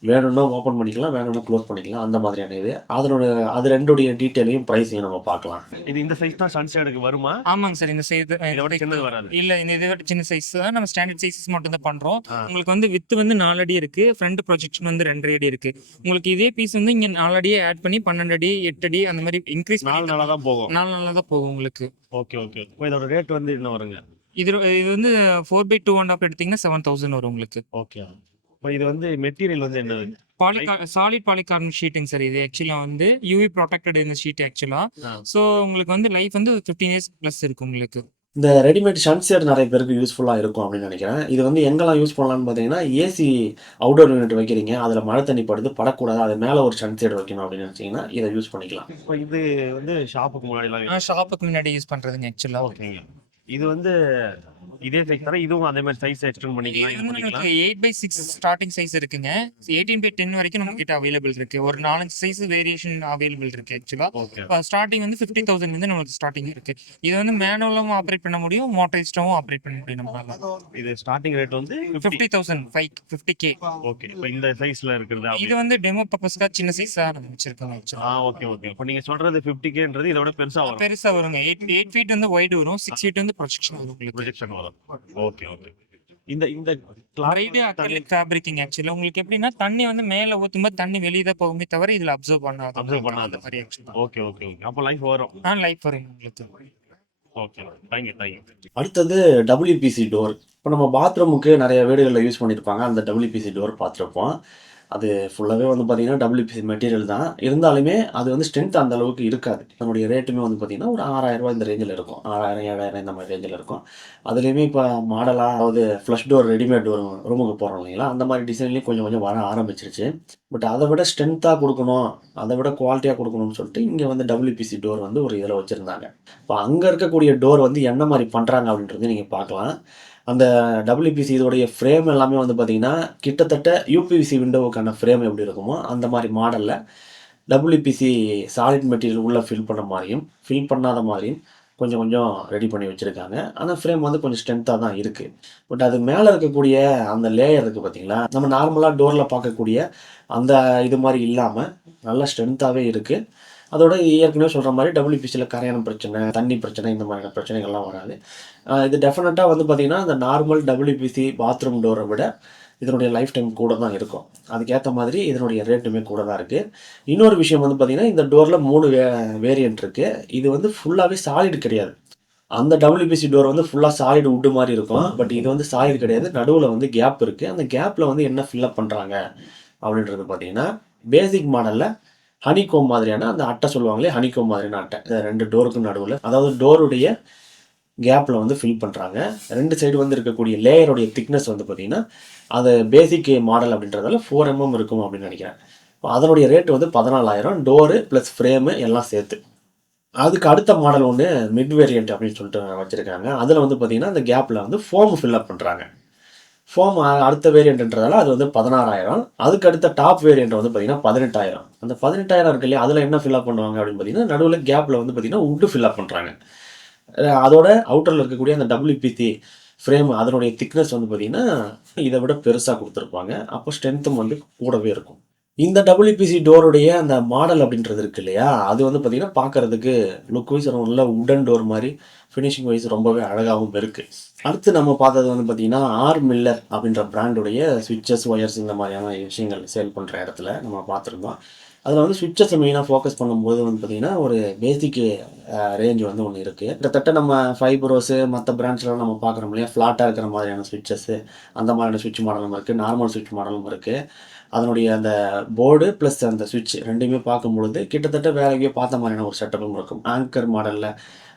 வேணும்னா ஓப்பன் பண்ணிக்கலாம், வேணும்னா க்ளோஸ் பண்ணிக்கலாம், அந்த மாதிரியான இது. அதனோட அது ரெண்டுடைய டீட்டெயிலையும் ப்ரைஸையும் நம்ம பார்க்கலாம். இது இந்த சைஸ் தான் சன்ஷேடுக்கு வருமா? ஆமாங்க சார். இந்த சைஸ் இதோட சின்னது வராது. இல்ல, இதை விட சின்ன சைஸ் தான். நம்ம ஸ்டாண்டர்ட் சைஸஸ் மட்டும் தான் பண்றோம். ஆ. உங்களுக்கு வந்து வித் வந்து 4 அடி இருக்கு, ஃப்ரண்ட் ப்ரொஜெக்ஷன் வந்து 2 அடி இருக்கு. உங்களுக்கு இதே பீஸ் வந்து இங்க 4 அடியே ஆட் பண்ணி 12 அடி 8 அடி அந்த மாதிரி இன்க்ரீஸ் நாலு நாளா தான் போகும். 4 நாளா தான் போகும் உங்களுக்கு. Okay okay. இப்போ இதோட ரேட் வந்து என்ன வருங்க? இது இது வந்து 4/2.5 எடுத்தீங்கன்னா 7,000 வரும் உங்களுக்கு. ஓகே. இப்போ இது வந்து மெட்டீரியல் வந்து என்னது? சாலிட் பாலிகார்பன் ஷீட்டுங்க சார். இது ஆக்சுவலா வந்து யூவி ப்ரொடெக்டட் இந்த ஷீட் ஆக்சுவலா. ஆ. ஸோ உங்களுக்கு வந்து லைஃப் வந்து 15 இயர்ஸ் ப்ளஸ் இருக்கு உங்களுக்கு. இந்த ரெடிமேட் சன்ஷேட் நிறைய பேருக்கு யூஸ்ஃபுல்லாக இருக்கும் அப்படின்னு நினைக்கிறேன். இது வந்து எங்கெல்லாம் யூஸ் பண்ணலாம்னு பார்த்தீங்கன்னா, ஏசி அவுடோர் யூனிட் வைக்கிறீங்க, அதில் மழை தண்ணி படுது படக்கூடாது, அது மேலே ஒரு சன்ஷேட் வைக்கணும் அப்படின்னு நினச்சிங்கன்னா இதை யூஸ் பண்ணிக்கலாம். இப்போ இது வந்து ஷாப்புக்கு முன்னாடிலாம் ஷாப்புக்கு முன்னாடி யூஸ் பண்றதுங்க ஆக்சுவலா. ஓகேங்க. இது வந்து இதே சைஸ் தானே, இதுவும் அதே மாதிரி சைஸ் எக்ஸ்டெண்ட் பண்ணிக்கலாம், இது பண்ணிக்கலாம். நமக்கு 8/6 ஸ்டார்டிங் சைஸ் இருக்குங்க. 18/10 வரைக்கும் நம்ம கிட்ட அவைலபிள் இருக்கு. ஒரு 4 சைஸ் வேரியேஷன் அவைலபிள் இருக்கு ஆக்சுவலா. ஓகே. ஸ்டார்டிங் வந்து 50,000 வந்து நமக்கு ஸ்டார்டிங் இருக்கு. இது வந்து மேனுவலும் ஆப்ரேட் பண்ண முடியும், மோட்டரைஸ்டாவும் ஆப்ரேட் பண்ண முடியும் நம்மளால. இது ஸ்டார்டிங் ரேட் வந்து 50,000 50K. ஓகே. இப்போ இந்த சைஸ்ல இருக்குது இது வந்து டெமோ பர்பஸ்க்காக சின்ன சைஸ் நம்ம வச்சிருக்கோம் ஆக்சுவலா. Okay okay. இப்போ நீங்க சொல்றது 50Kன்றது இதோட பெருசா வரும். பெருசா வருங்க. 8 ஃபீட் வந்து வைட் வரும், 6 ஃபீட் வந்து ப்ரொஜெக்ஷன் வரும் உங்களுக்கு. ப்ரொஜெக்ஷன் வரும். Okay okay. இந்த இந்த ரைடு அக்ரிலிக் ஃபேப்ரிக்கிங் ஆக்சுவலா. உங்களுக்கு எப்படின்னா தண்ணி வந்து மேல ஊத்தும்போது தண்ணி வெளியே தான் போகுமே தவிர இதுல அப்சர்வ் பண்ணாது. அப்சர்வ் பண்ணாது. அந்த மாதிரி ஆக்சுவலா. Okay okay okay. அப்போ லைஃப் வரும். லைஃப் வரும் உங்களுக்கு. ஓகே. Thank you thank you. அடுத்தது டபிள்யூபிசி டோர். இப்போ நம்ம பாத்ரூமுக்கு நிறைய வீடுகளில் யூஸ் பண்ணியிருப்பாங்க, அந்த டபிள்யூபிசி டோர் பார்த்துருப்போம். அது ஃபுல்லாகவே வந்து பார்த்தீங்கன்னா டபிள்யூபிசி மெட்டீரியல் தான். இருந்தாலுமே அது வந்து ஸ்ட்ரென்த் அந்த அளவுக்கு இருக்காது. அதனுடைய ரேட்டுமே வந்து பார்த்தீங்கன்னா ஒரு 6,000 ரூபாய் இந்த ரேஞ்சில் இருக்கும். 6,000 7,000 இந்த மாதிரி ரேஞ்சில் இருக்கும். அதுலேயுமே இப்போ மாடலாக அதாவது ஃப்ளஷ் டோர் ரெடிமேட் டோர் ரூமுக்கு போகிறோம் இல்லைங்களா, அந்த மாதிரி டிசைன்லேயும் கொஞ்சம் கொஞ்சம் வர ஆரம்பிச்சிருச்சு. பட் அதை விட ஸ்ட்ரென்த்தாக கொடுக்கணும், அதை விட குவாலிட்டியாக கொடுக்கணும்னு சொல்லிட்டு இங்கே வந்து டபிள்யூபிசி டோர் வந்து ஒரு இதில் வச்சுருந்தாங்க. இப்போ அங்கே இருக்கக்கூடிய டோர் வந்து என்ன மாதிரி பண்ணுறாங்க அப்படின்றது நீங்கள் பார்க்கலாம். அந்த டபிள்யூபிசி இதோடைய ஃப்ரேம் எல்லாமே வந்து பார்த்தீங்கன்னா கிட்டத்தட்ட யூபிவிசி விண்டோவுக்கான ஃப்ரேம் எப்படி இருக்குமோ அந்த மாதிரி மாடலில் டபிள்யூபிசி சாலிட் மெட்டீரியல் உள்ளே ஃபில் பண்ண மாதிரியும் ஃபில் பண்ணாத மாதிரியும் கொஞ்சம் கொஞ்சம் ரெடி பண்ணி வச்சுருக்காங்க. ஆனால் ஃப்ரேம் வந்து கொஞ்சம் ஸ்ட்ரென்த்தாக தான் இருக்குது. பட் அது மேலே இருக்கக்கூடிய அந்த லேயர் இருக்குது பார்த்தீங்களா, நம்ம நார்மலாக டோரில் பார்க்கக்கூடிய அந்த இது மாதிரி இல்லாமல் நல்லா ஸ்ட்ரென்த்தாகவே இருக்குது. அதோட ஏற்கனவே சொல்கிற மாதிரி டபிள்யூபிசியில் கரையான் பிரச்சனை, தண்ணி பிரச்சனை, இந்த மாதிரியான பிரச்சனைகள்லாம் வராது. இது டெஃபினட்டாக வந்து பார்த்திங்கன்னா இந்த நார்மல் டபிள்யூபிசி பாத்ரூம் டோரை விட இதனுடைய லைஃப் டைம் கூட தான் இருக்கும். அதுக்கேற்ற மாதிரி இதனுடைய ரேட்டுமே கூட தான் இருக்குது. இன்னொரு விஷயம் வந்து பார்த்திங்கன்னா இந்த டோரில் 3 வேரியன்ட் இருக்குது. இது வந்து ஃபுல்லாகவே சாலிட் கிடையாது. அந்த டபிள்யூபிசி டோர் வந்து ஃபுல்லாக சாலிட் வுட்டு மாதிரி இருக்கும். பட் இது வந்து சாலிட் கிடையாது, நடுவில் வந்து கேப் இருக்குது. அந்த கேப்பில் வந்து என்ன ஃபில்லப் பண்ணுறாங்க அப்படின்றது பார்த்திங்கன்னா பேசிக் மாடலில் ஹனிகோம் மாதிரியான அந்த அட்டை சொல்லுவாங்களே, ஹனிகோம் மாதிரியான அட்டை இந்த 2 டோருக்கும் நடுவில், அதாவது டோருடைய கேப்பில் வந்து ஃபில் பண்ணுறாங்க. 2 சைடு வந்து இருக்கக்கூடிய லேயருடைய திக்னஸ் வந்து பார்த்திங்கன்னா அது பேசிக் மாடல் அப்படின்றதால 4 mm இருக்கும் அப்படின்னு நினைக்கிறேன். அதனுடைய ரேட்டு வந்து 14,000 டோரு ப்ளஸ் ஃப்ரேமு எல்லாம் சேர்த்து. அதுக்கு அடுத்த மாடல் ஒன்று மிட் வேரியன்ட் அப்படின்னு சொல்லிட்டு வச்சுருக்காங்க. அதில் வந்து பார்த்திங்கன்னா அந்த கேப்பில் வந்து ஃபோம் ஃபில்லப் பண்ணுறாங்க. ஃபோம் அடுத்த வேரியண்ட்ன்றதால அது வந்து 16,000. அதுக்கு அடுத்த டாப் வேரியண்ட் வந்து பார்த்திங்கன்னா 18,000. அந்த 18,000 இருக்கு இல்லையா, அதில் என்ன ஃபில்லப் பண்ணுவாங்க அப்படின்னு பார்த்தீங்கன்னா நடுவில் கேப்பில் வந்து பார்த்திங்கன்னா உட்டு ஃபில்லப் பண்ணுறாங்க. அதோட அவுட்டரில் இருக்கக்கூடிய அந்த டபிள்யூபிசி ஃப்ரேம் அதனுடைய திக்னஸ் வந்து பார்த்திங்கன்னா இதை விட பெருசாக கொடுத்துருப்பாங்க. அப்போ ஸ்ட்ரென்த்தும் வந்து கூடவே இருக்கும். இந்த டபிள்யூபிசி டோருடைய அந்த மாடல் அப்படின்றது இருக்கு இல்லையா, அது வந்து பார்த்திங்கன்னா பார்க்குறதுக்கு லுக் வைஸ் நல்ல உடன் டோர் மாதிரி ஃபினிஷிங் வைஸ் ரொம்பவே அழகாகவும் இருக்குது. அடுத்து நம்ம பார்த்தது வந்து பார்த்திங்கன்னா ஆர் மில்லர் அப்படின்ற பிராண்டுடைய ஸ்விட்சஸ், ஒயர்ஸ் இந்த மாதிரியான விஷயங்கள் சேல் பண்ணுற இடத்துல நம்ம பார்த்துருந்தோம். அதில் வந்து சுவிட்சஸை மெயினாக ஃபோக்கஸ் பண்ணும்போது வந்து பார்த்திங்கன்னா ஒரு பேசிக் ரேஞ்ச் வந்து ஒன்று இருக்குது. கிட்டத்தட்ட நம்ம ஃபைப்ரோஸு மற்ற பிராண்ட்ஸ்லாம் நம்ம பார்க்குறோம் இல்லையா, ஃப்ளாட்டாக இருக்கிற மாதிரியான சுவிட்சஸ்ஸு, அந்த மாதிரியான சுவிட்ச் மாடலும் இருக்குது, நார்மல் சுவிட்ச் மாடலும் இருக்குது. அதனுடைய அந்த போர்டு ப்ளஸ் அந்த சுவிட்ச் ரெண்டுமே பார்க்கும்பொழுது கிட்டத்தட்ட வேற எங்கேயோ பார்த்த மாதிரியான ஒரு செட்டப்பும் இருக்கும். ஆங்கர் மாடலில்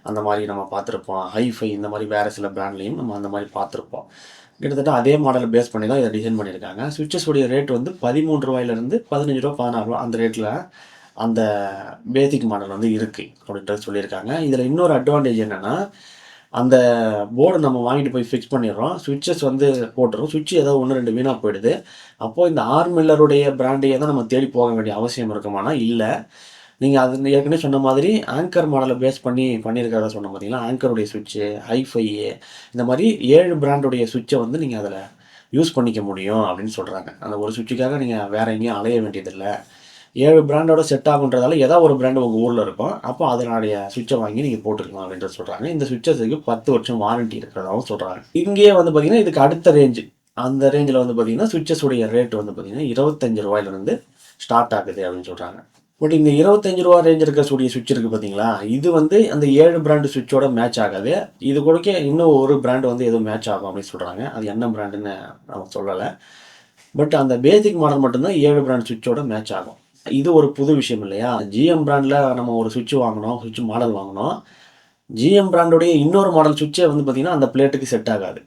அந்த மாதிரி நம்ம பார்த்துருப்போம். ஹைஃபை இந்த மாதிரி வேறு சில பிராண்ட்லேயும் நம்ம அந்த மாதிரி பார்த்துருப்போம். கிட்டத்தட்ட அதே மாடலை பேஸ் பண்ணி தான் இதை டிசைன் பண்ணியிருக்காங்க. சுவிட்சஸ் உடைய ரேட் வந்து 13 ரூபாயிலிருந்து 15 ரூபா 16 ரூபா அந்த ரேட்டில் அந்த பேசிக் மாடல் வந்து இருக்குது அப்படின்றது சொல்லியிருக்காங்க. இதில் இன்னொரு அட்வான்டேஜ் என்னென்னா, அந்த போர்டு நம்ம வாங்கிட்டு போய் ஃபிக்ஸ் பண்ணிடுறோம், சுவிட்சஸ் வந்து போட்டுரும், சுவிட்ச் ஏதோ 1 2 வீணாக போயிடுது. அப்போது இந்த ஆர்மில்லருடைய பிராண்டையே தான் நம்ம தேடி போக வேண்டிய அவசியம் இருக்குமானா இல்லை. நீங்கள் அது ஏற்கனவே சொன்ன மாதிரி ஆங்கர் மாடலை பேஸ் பண்ணி பண்ணியிருக்கிறத சொன்ன பார்த்தீங்களா, ஆங்கருடைய சுவிட்சு, ஹைஃபை இந்த மாதிரி 7 பிராண்டுடைய சுவிட்சை வந்து நீங்கள் அதில் யூஸ் பண்ணிக்க முடியும் அப்படின்னு சொல்கிறாங்க. அந்த ஒரு சுவிட்சுக்காக நீங்கள் வேறு எங்கேயும் அலைய வேண்டியதில்லை. 7 பிராண்டோட செட் ஆகுன்றதால ஏதாவது ஒரு பிராண்டு உங்கள் ஊரில் இருக்கும், அப்போ அதனுடைய சுவிட்சை வாங்கி நீங்கள் போட்டுக்கலாம் அப்படின்றது சொல்கிறாங்க. இந்த சுவிட்சஸுக்கு 10 வருஷம் வாரண்ட்டி இருக்கிறதாகவும் சொல்கிறாங்க. இங்கேயே வந்து பார்த்திங்கன்னா இதுக்கு அடுத்த ரேஞ்சு, அந்த ரேஞ்சில் வந்து பார்த்திங்கன்னா சுவிட்சஸுடைய ரேட் வந்து பார்த்திங்கன்னா 25 ரூபாயிலிருந்து ஸ்டார்ட் ஆகுது அப்படின்னு சொல்கிறாங்க. பட் இந்த 25 ரூபா ரேஞ்ச் இருக்கக்கூடிய சுவிட்ச் இருக்குது பார்த்தீங்களா, இது வந்து அந்த 7 பிராண்டு சுவிட்சோட மேட்ச் ஆகாது. இது கூட இன்னும் ஒரு பிராண்டு வந்து எதுவும் மேட்ச் ஆகும் அப்படின்னு சொல்கிறாங்க. அது என்ன பிராண்டுன்னு நம்ம சொல்லலை. பட் அந்த பேசிக் மாடல் மட்டும்தான் 7 பிராண்ட் சுவிட்சோட மேட்ச் ஆகும். இது ஒரு புது விஷயம் இல்லையா. ஜிஎம் பிராண்டில் நம்ம ஒரு சுவிட்ச் வாங்கினோம், சுவிட்ச் மாடல் வாங்கினோம், ஜிஎம் பிராண்டுடைய இன்னொரு மாடல் சுவிட்சே வந்து பார்த்திங்கன்னா அந்த பிளேட்டுக்கு செட் ஆகாது.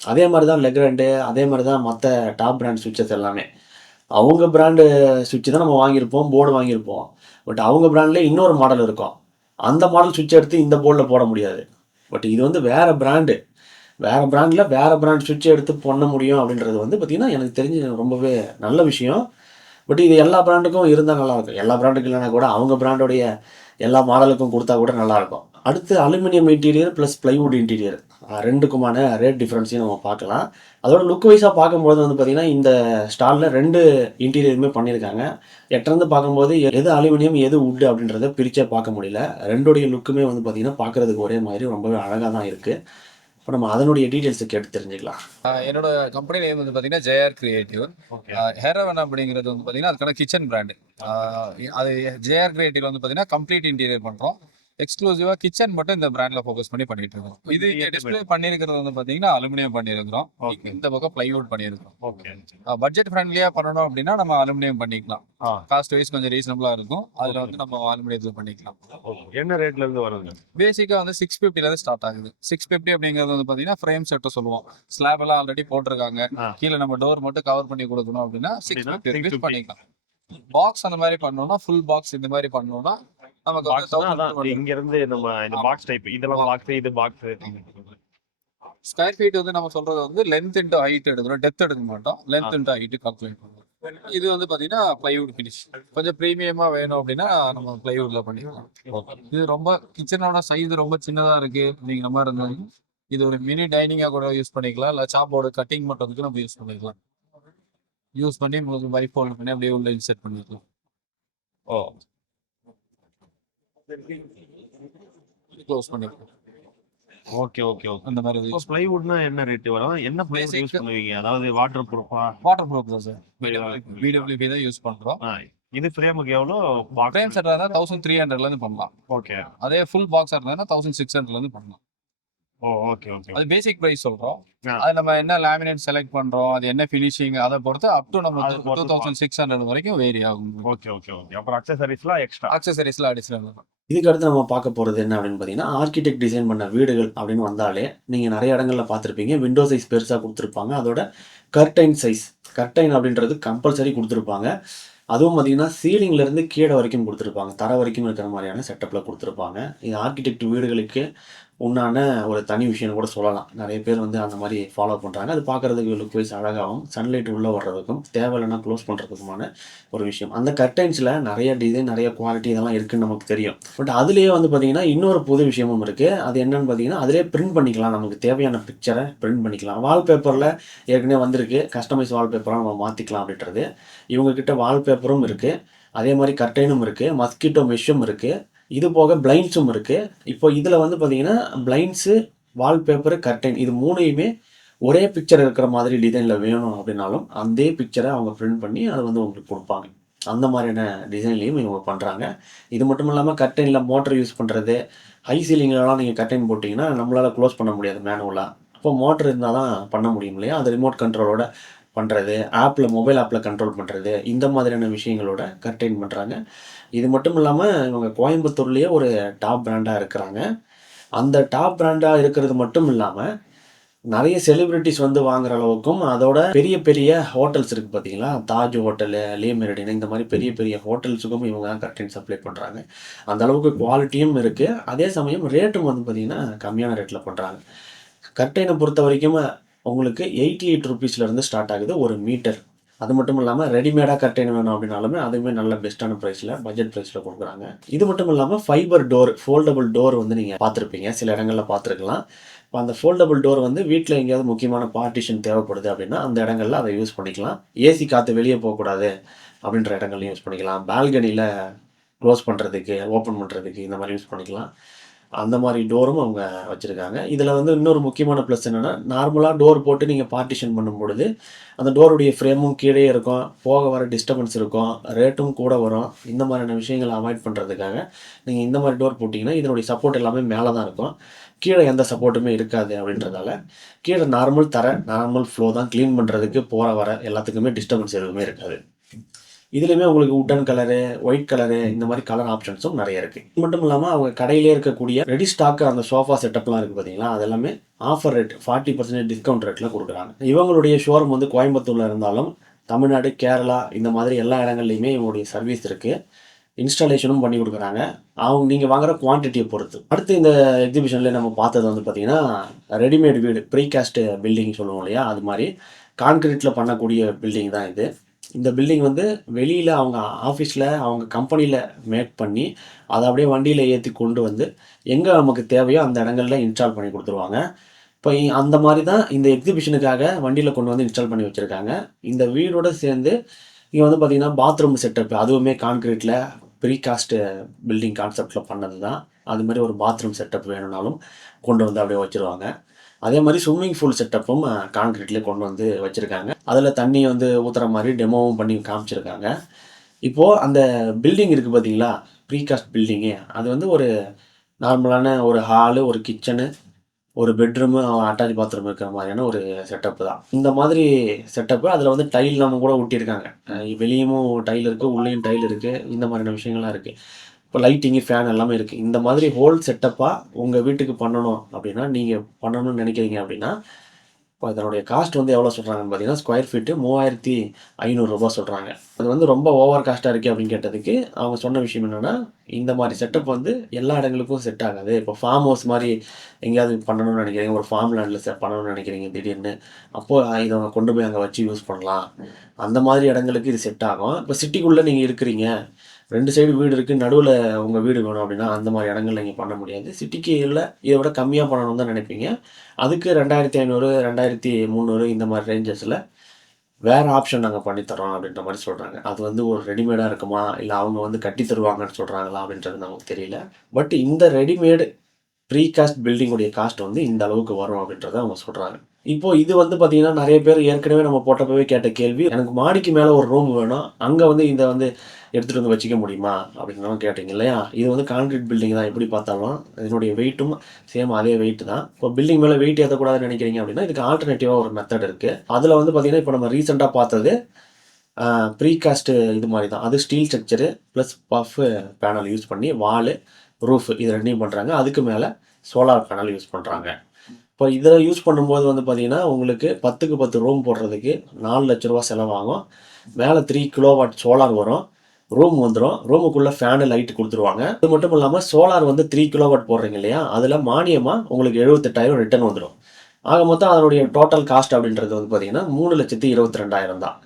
அதே மாதிரி தான் லெக்ராண்டு, அதே மாதிரி தான் மற்ற டாப் பிராண்ட் சுவிட்சஸ் எல்லாமே. அவங்க பிராண்டு சுவிட்ச் தான் நம்ம வாங்கியிருப்போம், போர்டு வாங்கியிருப்போம். பட் அவங்க பிராண்ட்லேயே இன்னொரு மாடல் இருக்கும், அந்த மாடல் சுவிட்ச் எடுத்து இந்த போர்டில் போட முடியாது. பட் இது வந்து வேறு பிராண்டு, வேறு பிராண்டில் வேறு பிராண்ட் சுவிட்சை எடுத்து பண்ண முடியும் அப்படின்றது வந்து பார்த்திங்கன்னா எனக்கு தெரிஞ்சு ரொம்பவே நல்ல விஷயம். பட் இது எல்லா பிராண்டுக்கும் இருந்தால் நல்லாயிருக்கும். எல்லா பிராண்டுக்கும் இல்லைனா கூட அவங்க பிராண்டோடைய எல்லா மாடலுக்கும் கொடுத்தா கூட நல்லாயிருக்கும். அடுத்து aluminium interior plus plywood interior ரெண்டுக்குமான ரேட் டிஃப்ரென்ஸையும் நம்ம பார்க்கலாம். அதோட லுக் வைஸாக பார்க்கும்போது வந்து பார்த்திங்கன்னா இந்த ஸ்டாலில் 2 இன்டீரியருமே பண்ணியிருக்காங்க. எட்டிருந்து பார்க்கும்போது எது அலுமினியம் எது வுட்டு அப்படின்றத பிரித்தே பார்க்க முடியல. ரெண்டுடைய லுக்குமே வந்து பார்த்திங்கன்னா பார்க்குறதுக்கு ஒரே மாதிரி ரொம்பவே அழகாக தான் இருக்குது. இப்போ நம்ம அதனுடைய டீட்டெயில்ஸை கேட்டு தெரிஞ்சுக்கலாம். என்னோட கம்பெனி நேம் வந்து பார்த்தீங்கன்னா ஜேஆர் கிரியேட்டிவ். ஹேரவன் அப்படிங்கிறது வந்து பார்த்தீங்கன்னா அதுக்கான கிச்சன் பிராண்டு. அது ஜேஆர் கிரியேட்டிவ் வந்து பார்த்தீங்கன்னா கம்ப்ளீட் இன்டீரியர் பண்ணுறோம். எக்ஸ்க்ளூசிவாக கிச்சன் மட்டும் இந்த பிராண்டில் ஃபோக்கஸ் பண்ணிட்டு இருக்கோம். இது டிஸ்பிளே பண்ணியிருக்கிறது வந்து பார்த்தீங்கன்னா அலுமினியம் பண்ணியிருக்கிறோம், இந்த பக்கம் பிளைவுட் பண்ணியிருக்கிறோம். பட்ஜெட் ஃப்ரெண்ட்லியாக பண்ணணும் அப்படின்னா நம்ம அலுமினியம் பண்ணிக்கலாம். காஸ்ட் வைஸ் கொஞ்சம் ரீசனபிளாக இருக்கும், அதில் வந்து நம்ம அலுமினியத்தில் பண்ணிக்கலாம். என்ன ரேட்ல இருந்து வருது? பேசிக்காக வந்து 650 ஸ்டார்ட் ஆகுது. 650 அப்படிங்கிறது வந்து பார்த்தீங்கன்னா ஃப்ரேம் செட்டை சொல்லுவோம். ஸ்லாப் எல்லாம் ஆல்ரெடி போட்டிருக்காங்க, கீழே நம்ம டோர் மட்டும் கவர் பண்ணி கொடுக்கணும் அப்படின்னா 650 பண்ணிக்கலாம். பாக்ஸ் அந்த மாதிரி பண்ணோம்னா, ஃபுல் பாக்ஸ் இந்த மாதிரி பண்ணோம்னா நமக்கு வந்து இங்க இருந்து நம்ம இந்த பாக்ஸ் டைப், இதெல்லாம் பாக்ஸ், இது பாக்ஸ். ஸ்கொயர் ஃபீட் வந்து நம்ம சொல்றது வந்து லென்த் இன்டு ஹைட் எடுக்கிறோம், டெப்த் எடுக்க மாட்டோம், லென்த் இன்டு ஹைட் கால்குலேட் பண்ணுவோம். இது வந்து பாத்தீங்கன்னா பிளைவுட் ஃபினிஷ். கொஞ்சம் ப்ரீமியமா வேணும் அப்படின்னா நம்ம பிளைவுட்ல பண்ணிக்கலாம். இது ரொம்ப கிச்சனோட சைஸ் ரொம்ப சின்னதா இருக்கு அப்படிங்கிற மாதிரி இருந்தாலும் இது ஒரு மினி டைனிங்கா கூட யூஸ் பண்ணிக்கலாம், இல்லை சாப்போர்டு கட்டிங் பண்ணுறதுக்கு நம்ம யூஸ் பண்ணிக்கலாம். யூஸ் பண்ணி உங்களுக்கு வைப் ஹோல்ட் பண்ணி அப்படியே உள்ள இன்செர்ட் பண்ணிக்கலாம். க்ளோஸ் பண்ணிக்கலாம். Okay okay okay. அந்த மாதிரி பிளைவுட்னா என்ன ரேட் வரும்? என்ன பிளைவுட் யூஸ் பண்ணுவீங்க? அதாவது வாட்டர் ப்ரூஃபா? வாட்டர் ப்ரூஃப் தான் சார், பிடபிள்யூபி தான் யூஸ் பண்றோம். இது ஃப்ரேமுக்கு எவ்வளோ? ஃப்ரேம் செட் இருந்தால் 1300ல இருந்து பண்ணலாம். ஓகே. அதே ஃபுல் பாக்ஸ் இருந்தா 1600ல இருந்து பண்ணலாம். Okay okay. அது பேசிக் பிரைஸ் சொல்றோம். அது நம்ம என்ன லேமினேட் செலக்ட் பண்றோம், அது என்ன ஃபினிஷிங், அதை பொறுத்து அப் டு நம்ம 2600 வரைக்கும் வேரி ஆகும். Okay okay okay. அப்புறம் அக்சசரிஸ்லாம் எக்ஸ்ட்ரா? அக்சசரிஸ்லாம் அடிஷனல். இதுக்கு அடுத்து நம்ம பார்க்க போகிறது என்ன அப்படின்னு பார்த்தீங்கன்னா, ஆர்கிடெக்ட் டிசைன் பண்ண வீடுகள் அப்படின்னு வந்தாலே நீங்கள் நிறைய இடங்களில் பார்த்துருப்பீங்க, விண்டோ சைஸ் பெருசாக கொடுத்துருப்பாங்க, அதோட கர்டைன் சைஸ், கர்டைன் அப்படின்றது கம்பல்சரி கொடுத்துருப்பாங்க. அதுவும் பார்த்தீங்கன்னா சீலிங்லேருந்து கீழே வரைக்கும் கொடுத்துருப்பாங்க, தர வரைக்கும் இருக்கிற மாதிரியான செட்டப்பில் கொடுத்துருப்பாங்க. இது ஆர்கிடெக்ட் வீடுகளுக்கு உண்டான ஒரு தனி விஷயம் கூட சொல்லலாம். நிறைய பேர் வந்து அந்த மாதிரி ஃபாலோ பண்ணுறாங்க. அது பார்க்குறதுக்கு லுக் வைஸ் அழகாகவும் சன்லைட் உள்ளே வர்றதுக்கும் தேவையில்லைன்னா க்ளோஸ் பண்ணுறதுக்குமான ஒரு விஷயம். அந்த கர்டைன்ஸில் நிறைய டிசைன், நிறைய குவாலிட்டி இதெல்லாம் இருக்குதுன்னு நமக்கு தெரியும். பட் அதுலேயே வந்து பார்த்திங்கன்னா இன்னொரு புது விஷயமும் இருக்குது. அது என்னென்னு பார்த்தீங்கன்னா, அதிலே பிரிண்ட் பண்ணிக்கலாம், நமக்கு தேவையான பிக்சரை பிரிண்ட் பண்ணிக்கலாம். வால்பேப்பரில் ஏற்கனவே வந்திருக்கு, கஸ்டமைஸ் வால்பேப்பராக நம்ம மாற்றிக்கலாம் அப்படின்றது. இவங்கக்கிட்ட வால்பேப்பரும் இருக்குது, அதே மாதிரி கர்டைனும் இருக்குது, மஸ்கிட்டோ மெஷ்ஷும் இருக்குது, இது போக பிளைண்ட்ஸும் இருக்குது. இப்போ இதில் வந்து பார்த்தீங்கன்னா பிளைண்ட்ஸு, வால்பேப்பரு, கர்டைன் இது மூணையுமே ஒரே பிக்சர் இருக்கிற மாதிரி டிசைனில் வேணும் அப்படின்னாலும் அதே பிக்சரை அவங்க பிரிண்ட் பண்ணி அதை வந்து உங்களுக்கு கொடுப்பாங்க. அந்த மாதிரியான டிசைன்லேயும் இவங்க பண்ணுறாங்க. இது மட்டும் இல்லாமல் கர்டைனில் மோட்டர் யூஸ் பண்ணுறது, ஹை சீலிங்லலாம் நீங்கள் கர்டைன் போட்டிங்கன்னா நம்மளால் க்ளோஸ் பண்ண முடியாது மேனுவலாக. அப்போ மோட்டர் இருந்தால் தான் பண்ண முடியும் இல்லையா? அது ரிமோட் கண்ட்ரோலோட பண்ணுறது, மொபைல் ஆப்பில் கண்ட்ரோல் பண்ணுறது, இந்த மாதிரியான விஷயங்களோட கர்டைன் பண்ணுறாங்க. இது மட்டும் இல்லாமல் இவங்க கோயம்புத்தூர்லேயே ஒரு டாப் பிராண்டாக இருக்கிறாங்க. அந்த டாப் பிராண்டாக இருக்கிறது மட்டும் இல்லாமல் நிறைய செலிபிரிட்டிஸ் வந்து வாங்குற அளவுக்கும், அதோட பெரிய பெரிய ஹோட்டல்ஸ் இருக்குது பார்த்தீங்களா, தாஜ் ஹோட்டலு, லே மெரிடியன், இந்த மாதிரி பெரிய பெரிய ஹோட்டல்ஸுக்கும் இவங்க தான் கர்டைன் சப்ளை பண்ணுறாங்க. அந்த அளவுக்கு குவாலிட்டியும் இருக்குது. அதே சமயம் ரேட்டும் வந்து பார்த்திங்கன்னா கம்மியான ரேட்டில் பண்ணுறாங்க. கர்டைனை பொறுத்த வரைக்கும் உங்களுக்கு 88 ருபீஸ்லேருந்து ஸ்டார்ட் ஆகுது ஒரு மீட்டர். அது மட்டும் இல்லாமல் ரெடிமேடாக கர்டைன் வேணும் அப்படின்னாலுமே அதுவுமே நல்ல பெஸ்ட்டான ப்ரைஸில், பட்ஜெட் ப்ரைஸில் கொடுக்குறாங்க. இது மட்டும் இல்லாமல் ஃபைபர் டோர், ஃபோல்டபுள் டோர் வந்து நீங்கள் பார்த்துருப்பீங்க, சில இடங்களில் பார்த்துருக்கலாம். இப்போ அந்த ஃபோல்டபுள் டோர் வந்து வீட்டில் எங்கேயாவது முக்கியமான பார்ட்டிஷன் தேவைப்படுது அப்படின்னா அந்த இடங்களில் அதை யூஸ் பண்ணிக்கலாம். ஏசி காற்று வெளியே போகக்கூடாது அப்படின்ற இடங்கள்லையும் யூஸ் பண்ணிக்கலாம். பால்கனியில் க்ளோஸ் பண்ணுறதுக்கு, ஓப்பன் பண்ணுறதுக்கு இந்த மாதிரி யூஸ் பண்ணிக்கலாம். அந்த மாதிரி டோரும் அவங்க வச்சுருக்காங்க. இதில் வந்து இன்னொரு முக்கியமான ப்ளஸ் என்னென்னா, நார்மலாக டோர் போட்டு நீங்கள் பார்ட்டிஷன் பண்ணும்பொழுது அந்த டோருடைய ஃப்ரேமும் கீழே இருக்கும், போக வர டிஸ்டர்பன்ஸ் இருக்கும், ரேட்டும் கூட வரும். இந்த மாதிரியான விஷயங்களை அவாய்ட் பண்ணுறதுக்காக நீங்கள் இந்த மாதிரி டோர் போட்டிங்கன்னா இதனுடைய சப்போர்ட் எல்லாமே மேலே தான் இருக்கும், கீழே எந்த சப்போர்ட்டுமே இருக்காது. அப்படின்றதால கீழே நார்மல் ஃப்ளோ தான், க்ளீன் பண்ணுறதுக்கு போகிற வர எல்லாத்துக்குமே டிஸ்டர்பன்ஸ் எதுவுமே இருக்காது. இதுலேயுமே உங்களுக்கு உட்டன் கலரு, ஒயிட் கலரு, இந்த மாதிரி கலர் ஆப்ஷன்ஸும் நிறைய இருக்குது. இது மட்டும் இல்லாமல் அவங்க கடையிலே இருக்கக்கூடிய ரெடி ஸ்டாக் அந்த சோஃபா செட்டப்லாம் இருக்குது பார்த்தீங்களா, அது எல்லாமே ஆஃபர் ரேட் 40% டிஸ்கவுண்ட் ரேட்டில் கொடுக்குறாங்க. இவங்களுடைய ஷோரூம் வந்து கோயம்புத்தூரில் இருந்தாலும் தமிழ்நாடு, கேரளா இந்த மாதிரி எல்லா இடங்கள்லையுமே இவங்களுடைய சர்வீஸ் இருக்குது. இன்ஸ்டாலேஷனும் பண்ணி கொடுக்குறாங்க, நீங்கள் வாங்குகிற குவான்டிட்டியை பொறுத்து. அடுத்து இந்த எக்ஸிபிஷனில் நம்ம பார்த்தது வந்து பார்த்திங்கன்னா ரெடிமேட் வீடு, ப்ரீகாஸ்ட் பில்டிங் சொல்லுவோம் இல்லையா, அது மாதிரி கான்கிரீட்டில் பண்ணக்கூடிய பில்டிங் தான் இது. இந்த பில்டிங் வந்து வெளியில் அவங்க ஆஃபீஸில், அவங்க கம்பெனியில் மேக் பண்ணி அதை அப்படியே வண்டியில் ஏற்றி கொண்டு வந்து எங்கே நமக்கு தேவையோ அந்த இடங்களில் இன்ஸ்டால் பண்ணி கொடுத்துருவாங்க. இப்போ அந்த மாதிரி தான் இந்த எக்ஸிபிஷனுக்காக வண்டியில் கொண்டு வந்து இன்ஸ்டால் பண்ணி வச்சுருக்காங்க. இந்த வீடோடு சேர்ந்து இங்கே வந்து பார்த்திங்கன்னா பாத்ரூம் செட்டப், அதுவுமே கான்கிரீட்டில் ப்ரீகாஸ்ட் பில்டிங் கான்செப்டில் பண்ணது தான். அது மாதிரி ஒரு பாத்ரூம் செட்டப் வேணும்னாலும் கொண்டு வந்து அப்படியே வச்சுருவாங்க. அதே மாதிரி ஸ்விம்மிங் பூல் செட்டப்பும் கான்கிரீட்லேயே கொண்டு வந்து வச்சுருக்காங்க. அதில் தண்ணி வந்து ஊற்றுற மாதிரி டெமோவும் பண்ணி காமிச்சிருக்காங்க. இப்போது அந்த பில்டிங் இருக்குது பார்த்தீங்களா, ப்ரீகாஸ்ட் பில்டிங்கு, அது வந்து ஒரு நார்மலான ஒரு ஹாலு, ஒரு கிச்சனு, ஒரு பெட்ரூமு, அட்டாச் பாத்ரூம் இருக்கிற மாதிரியான ஒரு செட்டப்பு தான். இந்த மாதிரி செட்டப்பு அதில் வந்து டைல் நம்ம கூட ஒட்டியிருக்காங்க. வெளியும் டைல் இருக்குது, உள்ளேயும் டைல் இருக்குது, இந்த மாதிரியான விஷயங்கள்லாம் இருக்குது. இப்போ லைட்டிங்கு, ஃபேன் எல்லாமே இருக்குது. இந்த மாதிரி ஹோல் செட்டப்பாக உங்கள் வீட்டுக்கு பண்ணணும் அப்படின்னா, நீங்கள் பண்ணணும்னு நினைக்கிறீங்க அப்படின்னா, இப்போ அதனுடைய காஸ்ட் வந்து எவ்வளோ சொல்கிறாங்கன்னு பார்த்தீங்கன்னா, ஸ்கொயர் ஃபீட்டு 3500 சொல்கிறாங்க. அது வந்து ரொம்ப ஓவர் காஸ்ட்டாக இருக்குது அப்படின்னு கேட்டதுக்கு அவங்க சொன்ன விஷயம் என்னென்னா, இந்த மாதிரி செட்டப் வந்து எல்லா இடங்களுக்கும் செட் ஆகாது. இப்போ ஃபார்ம் ஹவுஸ் மாதிரி எங்கேயாவது பண்ணணும்னு நினைக்கிறீங்க, ஒரு ஃபார்ம் லேண்டில் பண்ணணும்னு நினைக்கிறீங்க திடீர்னு, அப்போது இதை கொண்டு போய் அங்கே வச்சு யூஸ் பண்ணலாம். அந்த மாதிரி இடங்களுக்கு இது செட் ஆகும். இப்போ சிட்டிக்குள்ளே நீங்கள் இருக்கிறீங்க, 2 சைடு வீடு இருக்குது, நடுவில் உங்கள் வீடு வேணும் அப்படின்னா அந்த மாதிரி இடங்கள்ல நீங்கள் பண்ண முடியாது. சிட்டிக்கு இல்லை, இதை விட கம்மியாக பண்ணணும்னு தான் நினைப்பீங்க. அதுக்கு 2500, 2300 இந்த மாதிரி ரேஞ்சஸில் வேறு ஆப்ஷன் நாங்கள் பண்ணித்தரோம் அப்படின்ற மாதிரி சொல்கிறாங்க. அது வந்து ஒரு ரெடிமேடாக இருக்குமா, இல்லை அவங்க வந்து கட்டி தருவாங்கன்னு சொல்கிறாங்களா அப்படின்றது நமக்கு தெரியல. பட் இந்த ரெடிமேடு ப்ரீகாஸ்ட் பில்டிங்குடைய காஸ்ட் வந்து இந்த அளவுக்கு வரும் அப்படின்றத அவங்க சொல்கிறாங்க. இப்போது இது வந்து பார்த்திங்கன்னா நிறைய பேர் ஏற்கனவே நம்ம போட்டப்பவே கேட்ட கேள்வி, எனக்கு மாடிக்கு மேலே ஒரு ரூம் வேணும், அங்கே வந்து இதை வந்து எடுத்துகிட்டு வந்து வச்சுக்க முடியுமா அப்படின்னு கேட்டிங்க இல்லையா. இது வந்து கான்கிரீட் பில்டிங் தான், எப்படி பார்த்தாலும் இதனுடைய வெயிட்டும் சேம் அதே வெயிட் தான். இப்போ பில்டிங் மேலே வெயிட் ஏற்றக்கூடாதுன்னு நினைக்கிறீங்க அப்படின்னா இதுக்கு ஆல்டர்னேட்டிவாக ஒரு மெத்தட் இருக்குது. அதில் வந்து பார்த்திங்கன்னா இப்போ நம்ம ரீசெண்டாக பார்த்தது ப்ரீகாஸ்ட்டு இது மாதிரி தான். அது steel structure plus puff panel use பண்ணி வாலு, ரூஃப் இது ரெண்டையும் பண்ணுறாங்க. அதுக்கு மேலே சோலார் பேனல் யூஸ் பண்ணுறாங்க. இப்போ இதில் யூஸ் பண்ணும்போது வந்து பார்த்திங்கன்னா உங்களுக்கு 10க்கு 10 ரூம் போடுறதுக்கு 4 லட்ச ரூபா செலவாகும். மேலே 3 கிலோவாட் சோலார் வரும், ரூம் வந்துடும், ரூமுக்குள்ளே ஃபேனு லைட்டு கொடுத்துருவாங்க. அது மட்டும் இல்லாமல் சோலார் வந்து 3 கிலோவாட் போடுறீங்க இல்லையா, அதில் மானியமாக உங்களுக்கு 78,000 ரிட்டர்ன் வந்துடும். ஆக மொத்தம் அதனுடைய டோட்டல் காஸ்ட் அப்படின்றது வந்து பார்த்திங்கன்னா 3,22,000 தான்.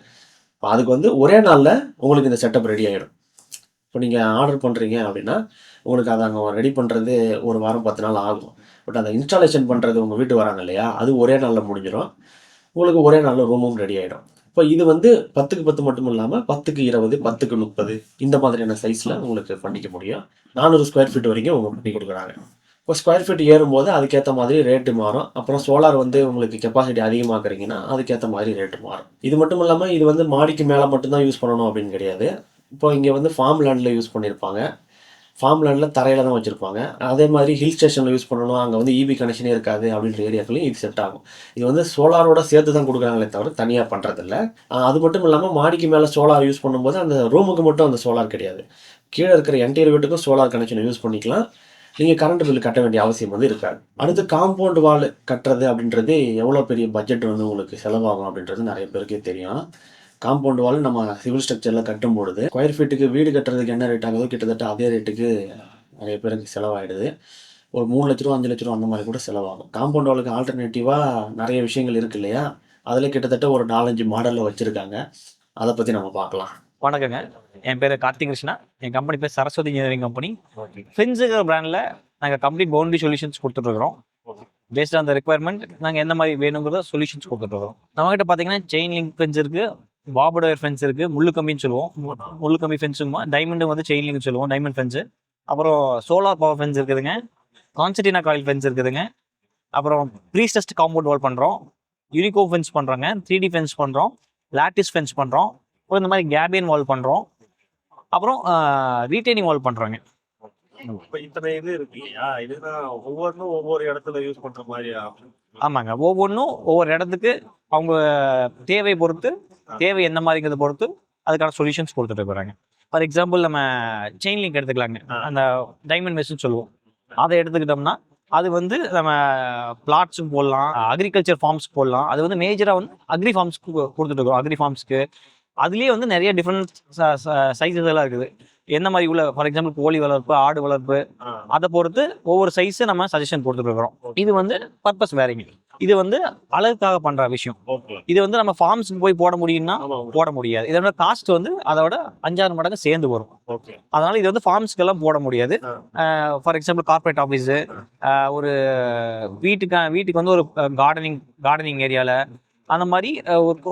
இப்போ அதுக்கு வந்து ஒரே நாளில் உங்களுக்கு இந்த செட்டப் ரெடி ஆகிடும். இப்போ நீங்கள் ஆர்டர் பண்ணுறீங்க அப்படின்னா உங்களுக்கு அதை அங்கே ரெடி பண்ணுறது ஒரு வாரம் 10 நாள் ஆகும். பட் அதை இன்ஸ்டாலேஷன் பண்ணுறது உங்கள் வீட்டு வராங்க இல்லையா, அது ஒரே நாளில் முடிஞ்சிடும். உங்களுக்கு ஒரே நாளில் ரூமும் ரெடி ஆகிடும். இப்போ இது வந்து 10க்கு 10 மட்டும் இல்லாமல் 10க்கு 20, 10க்கு 30 இந்த மாதிரியான சைஸில் உங்களுக்கு பண்ணிக்க முடியும். 400 ஸ்கொயர் ஃபீட் வரைக்கும் அவங்க பண்ணி கொடுக்குறாங்க. இப்போ ஸ்கொயர் ஃபீட் ஏறும்போது அதுக்கேற்ற மாதிரி ரேட்டு மாறும். அப்புறம் சோலார் வந்து உங்களுக்கு கெப்பாசிட்டி அதிகமாக்குறீங்கன்னா அதுக்கேற்ற மாதிரி ரேட்டு மாறும். இது மட்டும் இல்லாமல் இது வந்து மாடிக்கு மேலே மட்டும்தான் யூஸ் பண்ணணும் அப்படின்னு கிடையாது. இப்போ இங்கே வந்து ஃபார்ம் லேண்டில் யூஸ் பண்ணியிருப்பாங்க. ஃபார்ம் லேண்டில் தரையில் தான் வச்சுருப்பாங்க. அதே மாதிரி ஹில் ஸ்டேஷனில் யூஸ் பண்ணணும், அங்கே வந்து இபி கனெக்ஷனே இருக்காது அப்படின்ற ஏரியாக்களையும் இது செட் ஆகும். இது வந்து சோலாரோட சேர்த்து தான் கொடுக்குறாங்களே தவிர தனியாக பண்ணுறதில்ல. அது மட்டும் இல்லாமல் மாடிக்கு மேலே சோலார் யூஸ் பண்ணும்போது அந்த ரூமுக்கு மட்டும் அந்த சோலார் கிடையாது, கீழே இருக்கிற என்டையர் வீட்டுக்கும் சோலார் கனெக்ஷனை யூஸ் பண்ணிக்கலாம். நீங்கள் கரண்ட் பில் கட்ட வேண்டிய அவசியம் வந்து இருக்காது. அடுத்து காம்பவுண்ட் வால் கட்டுறது அப்படின்றது எவ்வளோ பெரிய பட்ஜெட் வந்து உங்களுக்கு செலவாகும் அப்படின்றது நிறைய பேருக்கே தெரியும். காம்பவுண்ட் வால் நம்ம சிவில் ஸ்ட்ரக்சரில் கட்டும்பொழுது ஸ்கொயர் ஃபீட்டுக்கு வீடு கட்டுறதுக்கு என்ன ரேட் ஆகுதோ கிட்டத்தட்ட அதே ரேட்டுக்கு நிறைய பேருக்கு செலவாயிடுது. ஒரு 3 லட்ச ரூபா 5 லட்ச ரூபா அந்த மாதிரி கூட செலவாகும். காம்பவுண்ட் வாலுக்கு ஆல்டர்னேட்டிவாக நிறைய விஷயங்கள் இருக்கு இல்லையா, அதில் கிட்டத்தட்ட ஒரு 4-5 மாடலில் வச்சுருக்காங்க. அதை பற்றி நம்ம பார்க்கலாம். வணக்கங்க, என் பேர் கார்த்திக் கிருஷ்ணா. என் கம்பெனி பேர் சரஸ்வதி இன்ஜினியரிங் கம்பெனி. ஃபென்ஸுங்கிற பிராண்டில் நாங்கள் கம்ப்ளீட் பவுண்டரி சொல்யூஷன்ஸ் கொடுத்துட்ருக்குறோம். பேஸ்ட் ஆன் த ரெக்குயர்மெண்ட் நாங்கள் எந்த மாதிரி வேணுங்கிறத சொல்யூஷன்ஸ் கொடுத்துட்ருக்கோம். நம்மகிட்ட பார்த்தீங்கன்னா செயின் லிங்க் ஃபென்ஸ் இருக்குது, பாபர்ட் ஒயர் ஃபென்ஸ் இருக்குது, முள்ளு கம்பின்னு சொல்லுவோம், முள்ளு கம்பி ஃபென்ஸுங்க, டைமண்டு வந்து செயின் லிங்க் சொல்லுவோம், டைமண்ட் ஃபென்ஸு. அப்புறம் சோலார் பவர் ஃபென்ஸ் இருக்குதுங்க, கான்சர்டினா காயில் ஃபென்ஸ் இருக்குதுங்க. அப்புறம் ப்ரீஸ்டஸ்ட் காம்பவுண்ட் வால் பண்ணுறோம், யூனிகோ ஃபென்ஸ் பண்ணுறோங்க, 3D ஃபென்ஸ் பண்ணுறோம், லாட்டிஸ் ஃபென்ஸ் பண்ணுறோம், அப்புறம் இந்த மாதிரி கேபியன் வால் பண்ணுறோம், அப்புறம் ரீட்டைனிங் வால் பண்ணுறோங்க. இப்போ இத்தனை இது இருக்கு இல்லையா, இதுதான் ஒவ்வொன்றும் ஒவ்வொரு இடத்துல யூஸ் பண்ற மாதிரி ஆமாங்க, ஒவ்வொன்றும் ஒவ்வொரு இடத்துக்கு அவங்க தேவை பொறுத்து, தேவை எந்த மாதிரிங்கிறத பொறுத்து அதுக்கான சொல்யூஷன்ஸ் கொடுத்துட்டு போகிறாங்க. ஃபார் எக்ஸாம்பிள் நம்ம செயின் லிங்க் எடுத்துக்கலாங்க, அந்த டைமண்ட் மெஷ்னு சொல்லுவோம். அதை எடுத்துக்கிட்டோம்னா அது வந்து நம்ம பிளாட்ஸுக்கு போடலாம், அக்ரிகல்ச்சர் ஃபார்ம்ஸ்க்கு போடலாம். அது வந்து மேஜராக வந்து அக்ரி ஃபார்ம்ஸ்க்கு கொடுத்துட்டு இருக்கோம். அக்ரி ஃபார்ம்ஸ்க்கு அதுலேயே வந்து நிறைய டிஃப்ரெண்ட் சைஸஸ் எல்லாம் இருக்குது. எந்த மாதிரி உள்ள, ஃபார் எக்ஸாம்பிள் கோழி வளர்ப்பு, ஆடு வளர்ப்பு, அதை பொறுத்து ஒவ்வொரு சைஸை நம்ம சஜஷன் கொடுத்துட்டு இருக்கிறோம். இது வந்து பர்பஸ் வேறிங்க. இது வந்து அழகுக்காக பண்ற விஷயம். இது வந்து நம்ம ஃபார்ம்ஸ்க்கு போய் போட முடியும்னா போட முடியாது. இதோட காஸ்ட் வந்து அதோட 5-6 மடங்கு சேர்ந்து வரும். அதனால இது வந்து ஃபார்ம்ஸ்க்கு எல்லாம் போட முடியாது. ஃபார் எக்ஸாம்பிள் கார்பரேட் ஆஃபீஸு, ஒரு வீட்டுக்கு வந்து ஒரு கார்டனிங் ஏரியாவில், அந்த மாதிரி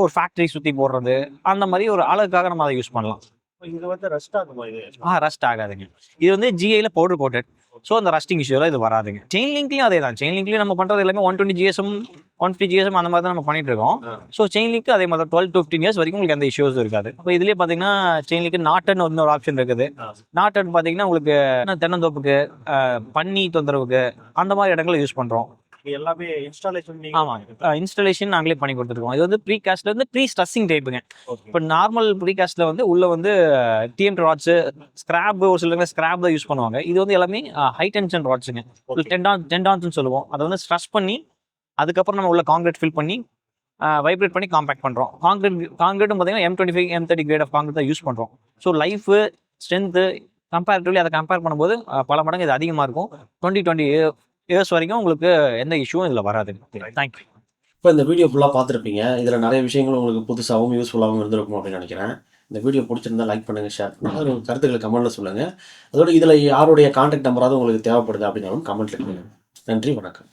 ஒரு ஃபேக்டரி சுற்றி போடுறது, அந்த மாதிரி ஒரு அழகுக்காக நம்ம அதை யூஸ் பண்ணலாம். இது வந்து ரஸ்ட் ஆகுமா? இது ரஸ்ட் ஆகாதுங்க. இது வந்து ஜிஐல பவுடர் கோட்டட், ஸோ அந்த ரஸ்டிங் இஷ்யூலாம் இது வராதுங்க. செயின் லிங்க்லையும் அதே தான். செயின் லிங்க்லையும் நம்ம பண்ணுறது எல்லாமே 120 GSM 150 GSM அந்த மாதிரி தான் நம்ம பண்ணிட்டு இருக்கோம். ஸோ செயின் லிங்க் அதே மாதிரி 12 to 15 years வரைக்கும் உங்களுக்கு எந்த இஷ்யூஸ் இருக்காது. இப்போ இதுலேயே பார்த்தீங்கன்னா செயின் லிங்க் நாட்டன் ஒரு ஆப்ஷன் இருக்குது. நாட்டன் பார்த்தீங்கன்னா உங்களுக்கு தென்னந்தோப்புக்கு, பன்னி தொந்தரவுக்கு, அந்த மாதிரி இடங்களை யூஸ் பண்ணுறோம். எல்லாமே இன்ஸ்டாலேஷன். ஆமாங்க, இன்ஸ்டாலேஷன் நாங்களே பண்ணி கொடுத்துருக்கோம். இது வந்து ப்ரீ காஸ்ட்ல வந்து ப்ரீ ஸ்ட்ரெஸ்ஸிங் டைப்புங்க. இப்போ நார்மல் ப்ரீ காஸ்ட்ல வந்து உள்ள வந்து டிஎம்டி ராட்ஸ், ஸ்கிராப், ஒரு சிலருங்க ஸ்கிராப் தான் யூஸ் பண்ணுவாங்க. இது வந்து எல்லாமே ஹை டென்ஷன் ராட்ஸுங்க, டெண்டான்ஸ்னு சொல்லுவோம். அதை வந்து ஸ்ட்ரெஸ் பண்ணி அதுக்கப்புறம் நம்ம உள்ள காங்கிரீட் ஃபில் பண்ணி வைப்ரேட் பண்ணி காம்பேக்ட் பண்ணுறோம். காங்கிரீட்டும் பார்த்தீங்கன்னா M25 M30 grade of concrete தான் யூஸ் பண்ணுறோம். ஸோ லைஃபு ஸ்ட்ரென்த்து கம்பேரிட்டிவ்லி அதை கம்பேர் பண்ணும்போது பல மடங்கு இது அதிகமாக இருக்கும். 20 years வரைக்கும் உங்களுக்கு எந்த இஷ்யூவும் இதில் வராது. தேங்க்யூ. இப்போ இந்த வீடியோ ஃபுல்லாக பார்த்துருப்பீங்க. இதில் நிறைய விஷயங்கள் உங்களுக்கு புதுசாகவும் யூஸ்ஃபுல்லாகவும் இருந்திருக்கும் அப்படின்னு நினைக்கிறேன். இந்த வீடியோ பிடிச்சிருந்தா லைக் பண்ணுங்கள், ஷேர் பண்ணுங்கள், உங்கள் கருத்துக்களை கமெண்ட்டில் சொல்லுங்கள். அதோட இதில் யாருடைய கான்டாக்ட் நம்பராவது உங்களுக்கு தேவைப்படுது அப்படின்னாலும் கமெண்ட்டில் கொடுங்க. நன்றி, வணக்கம்.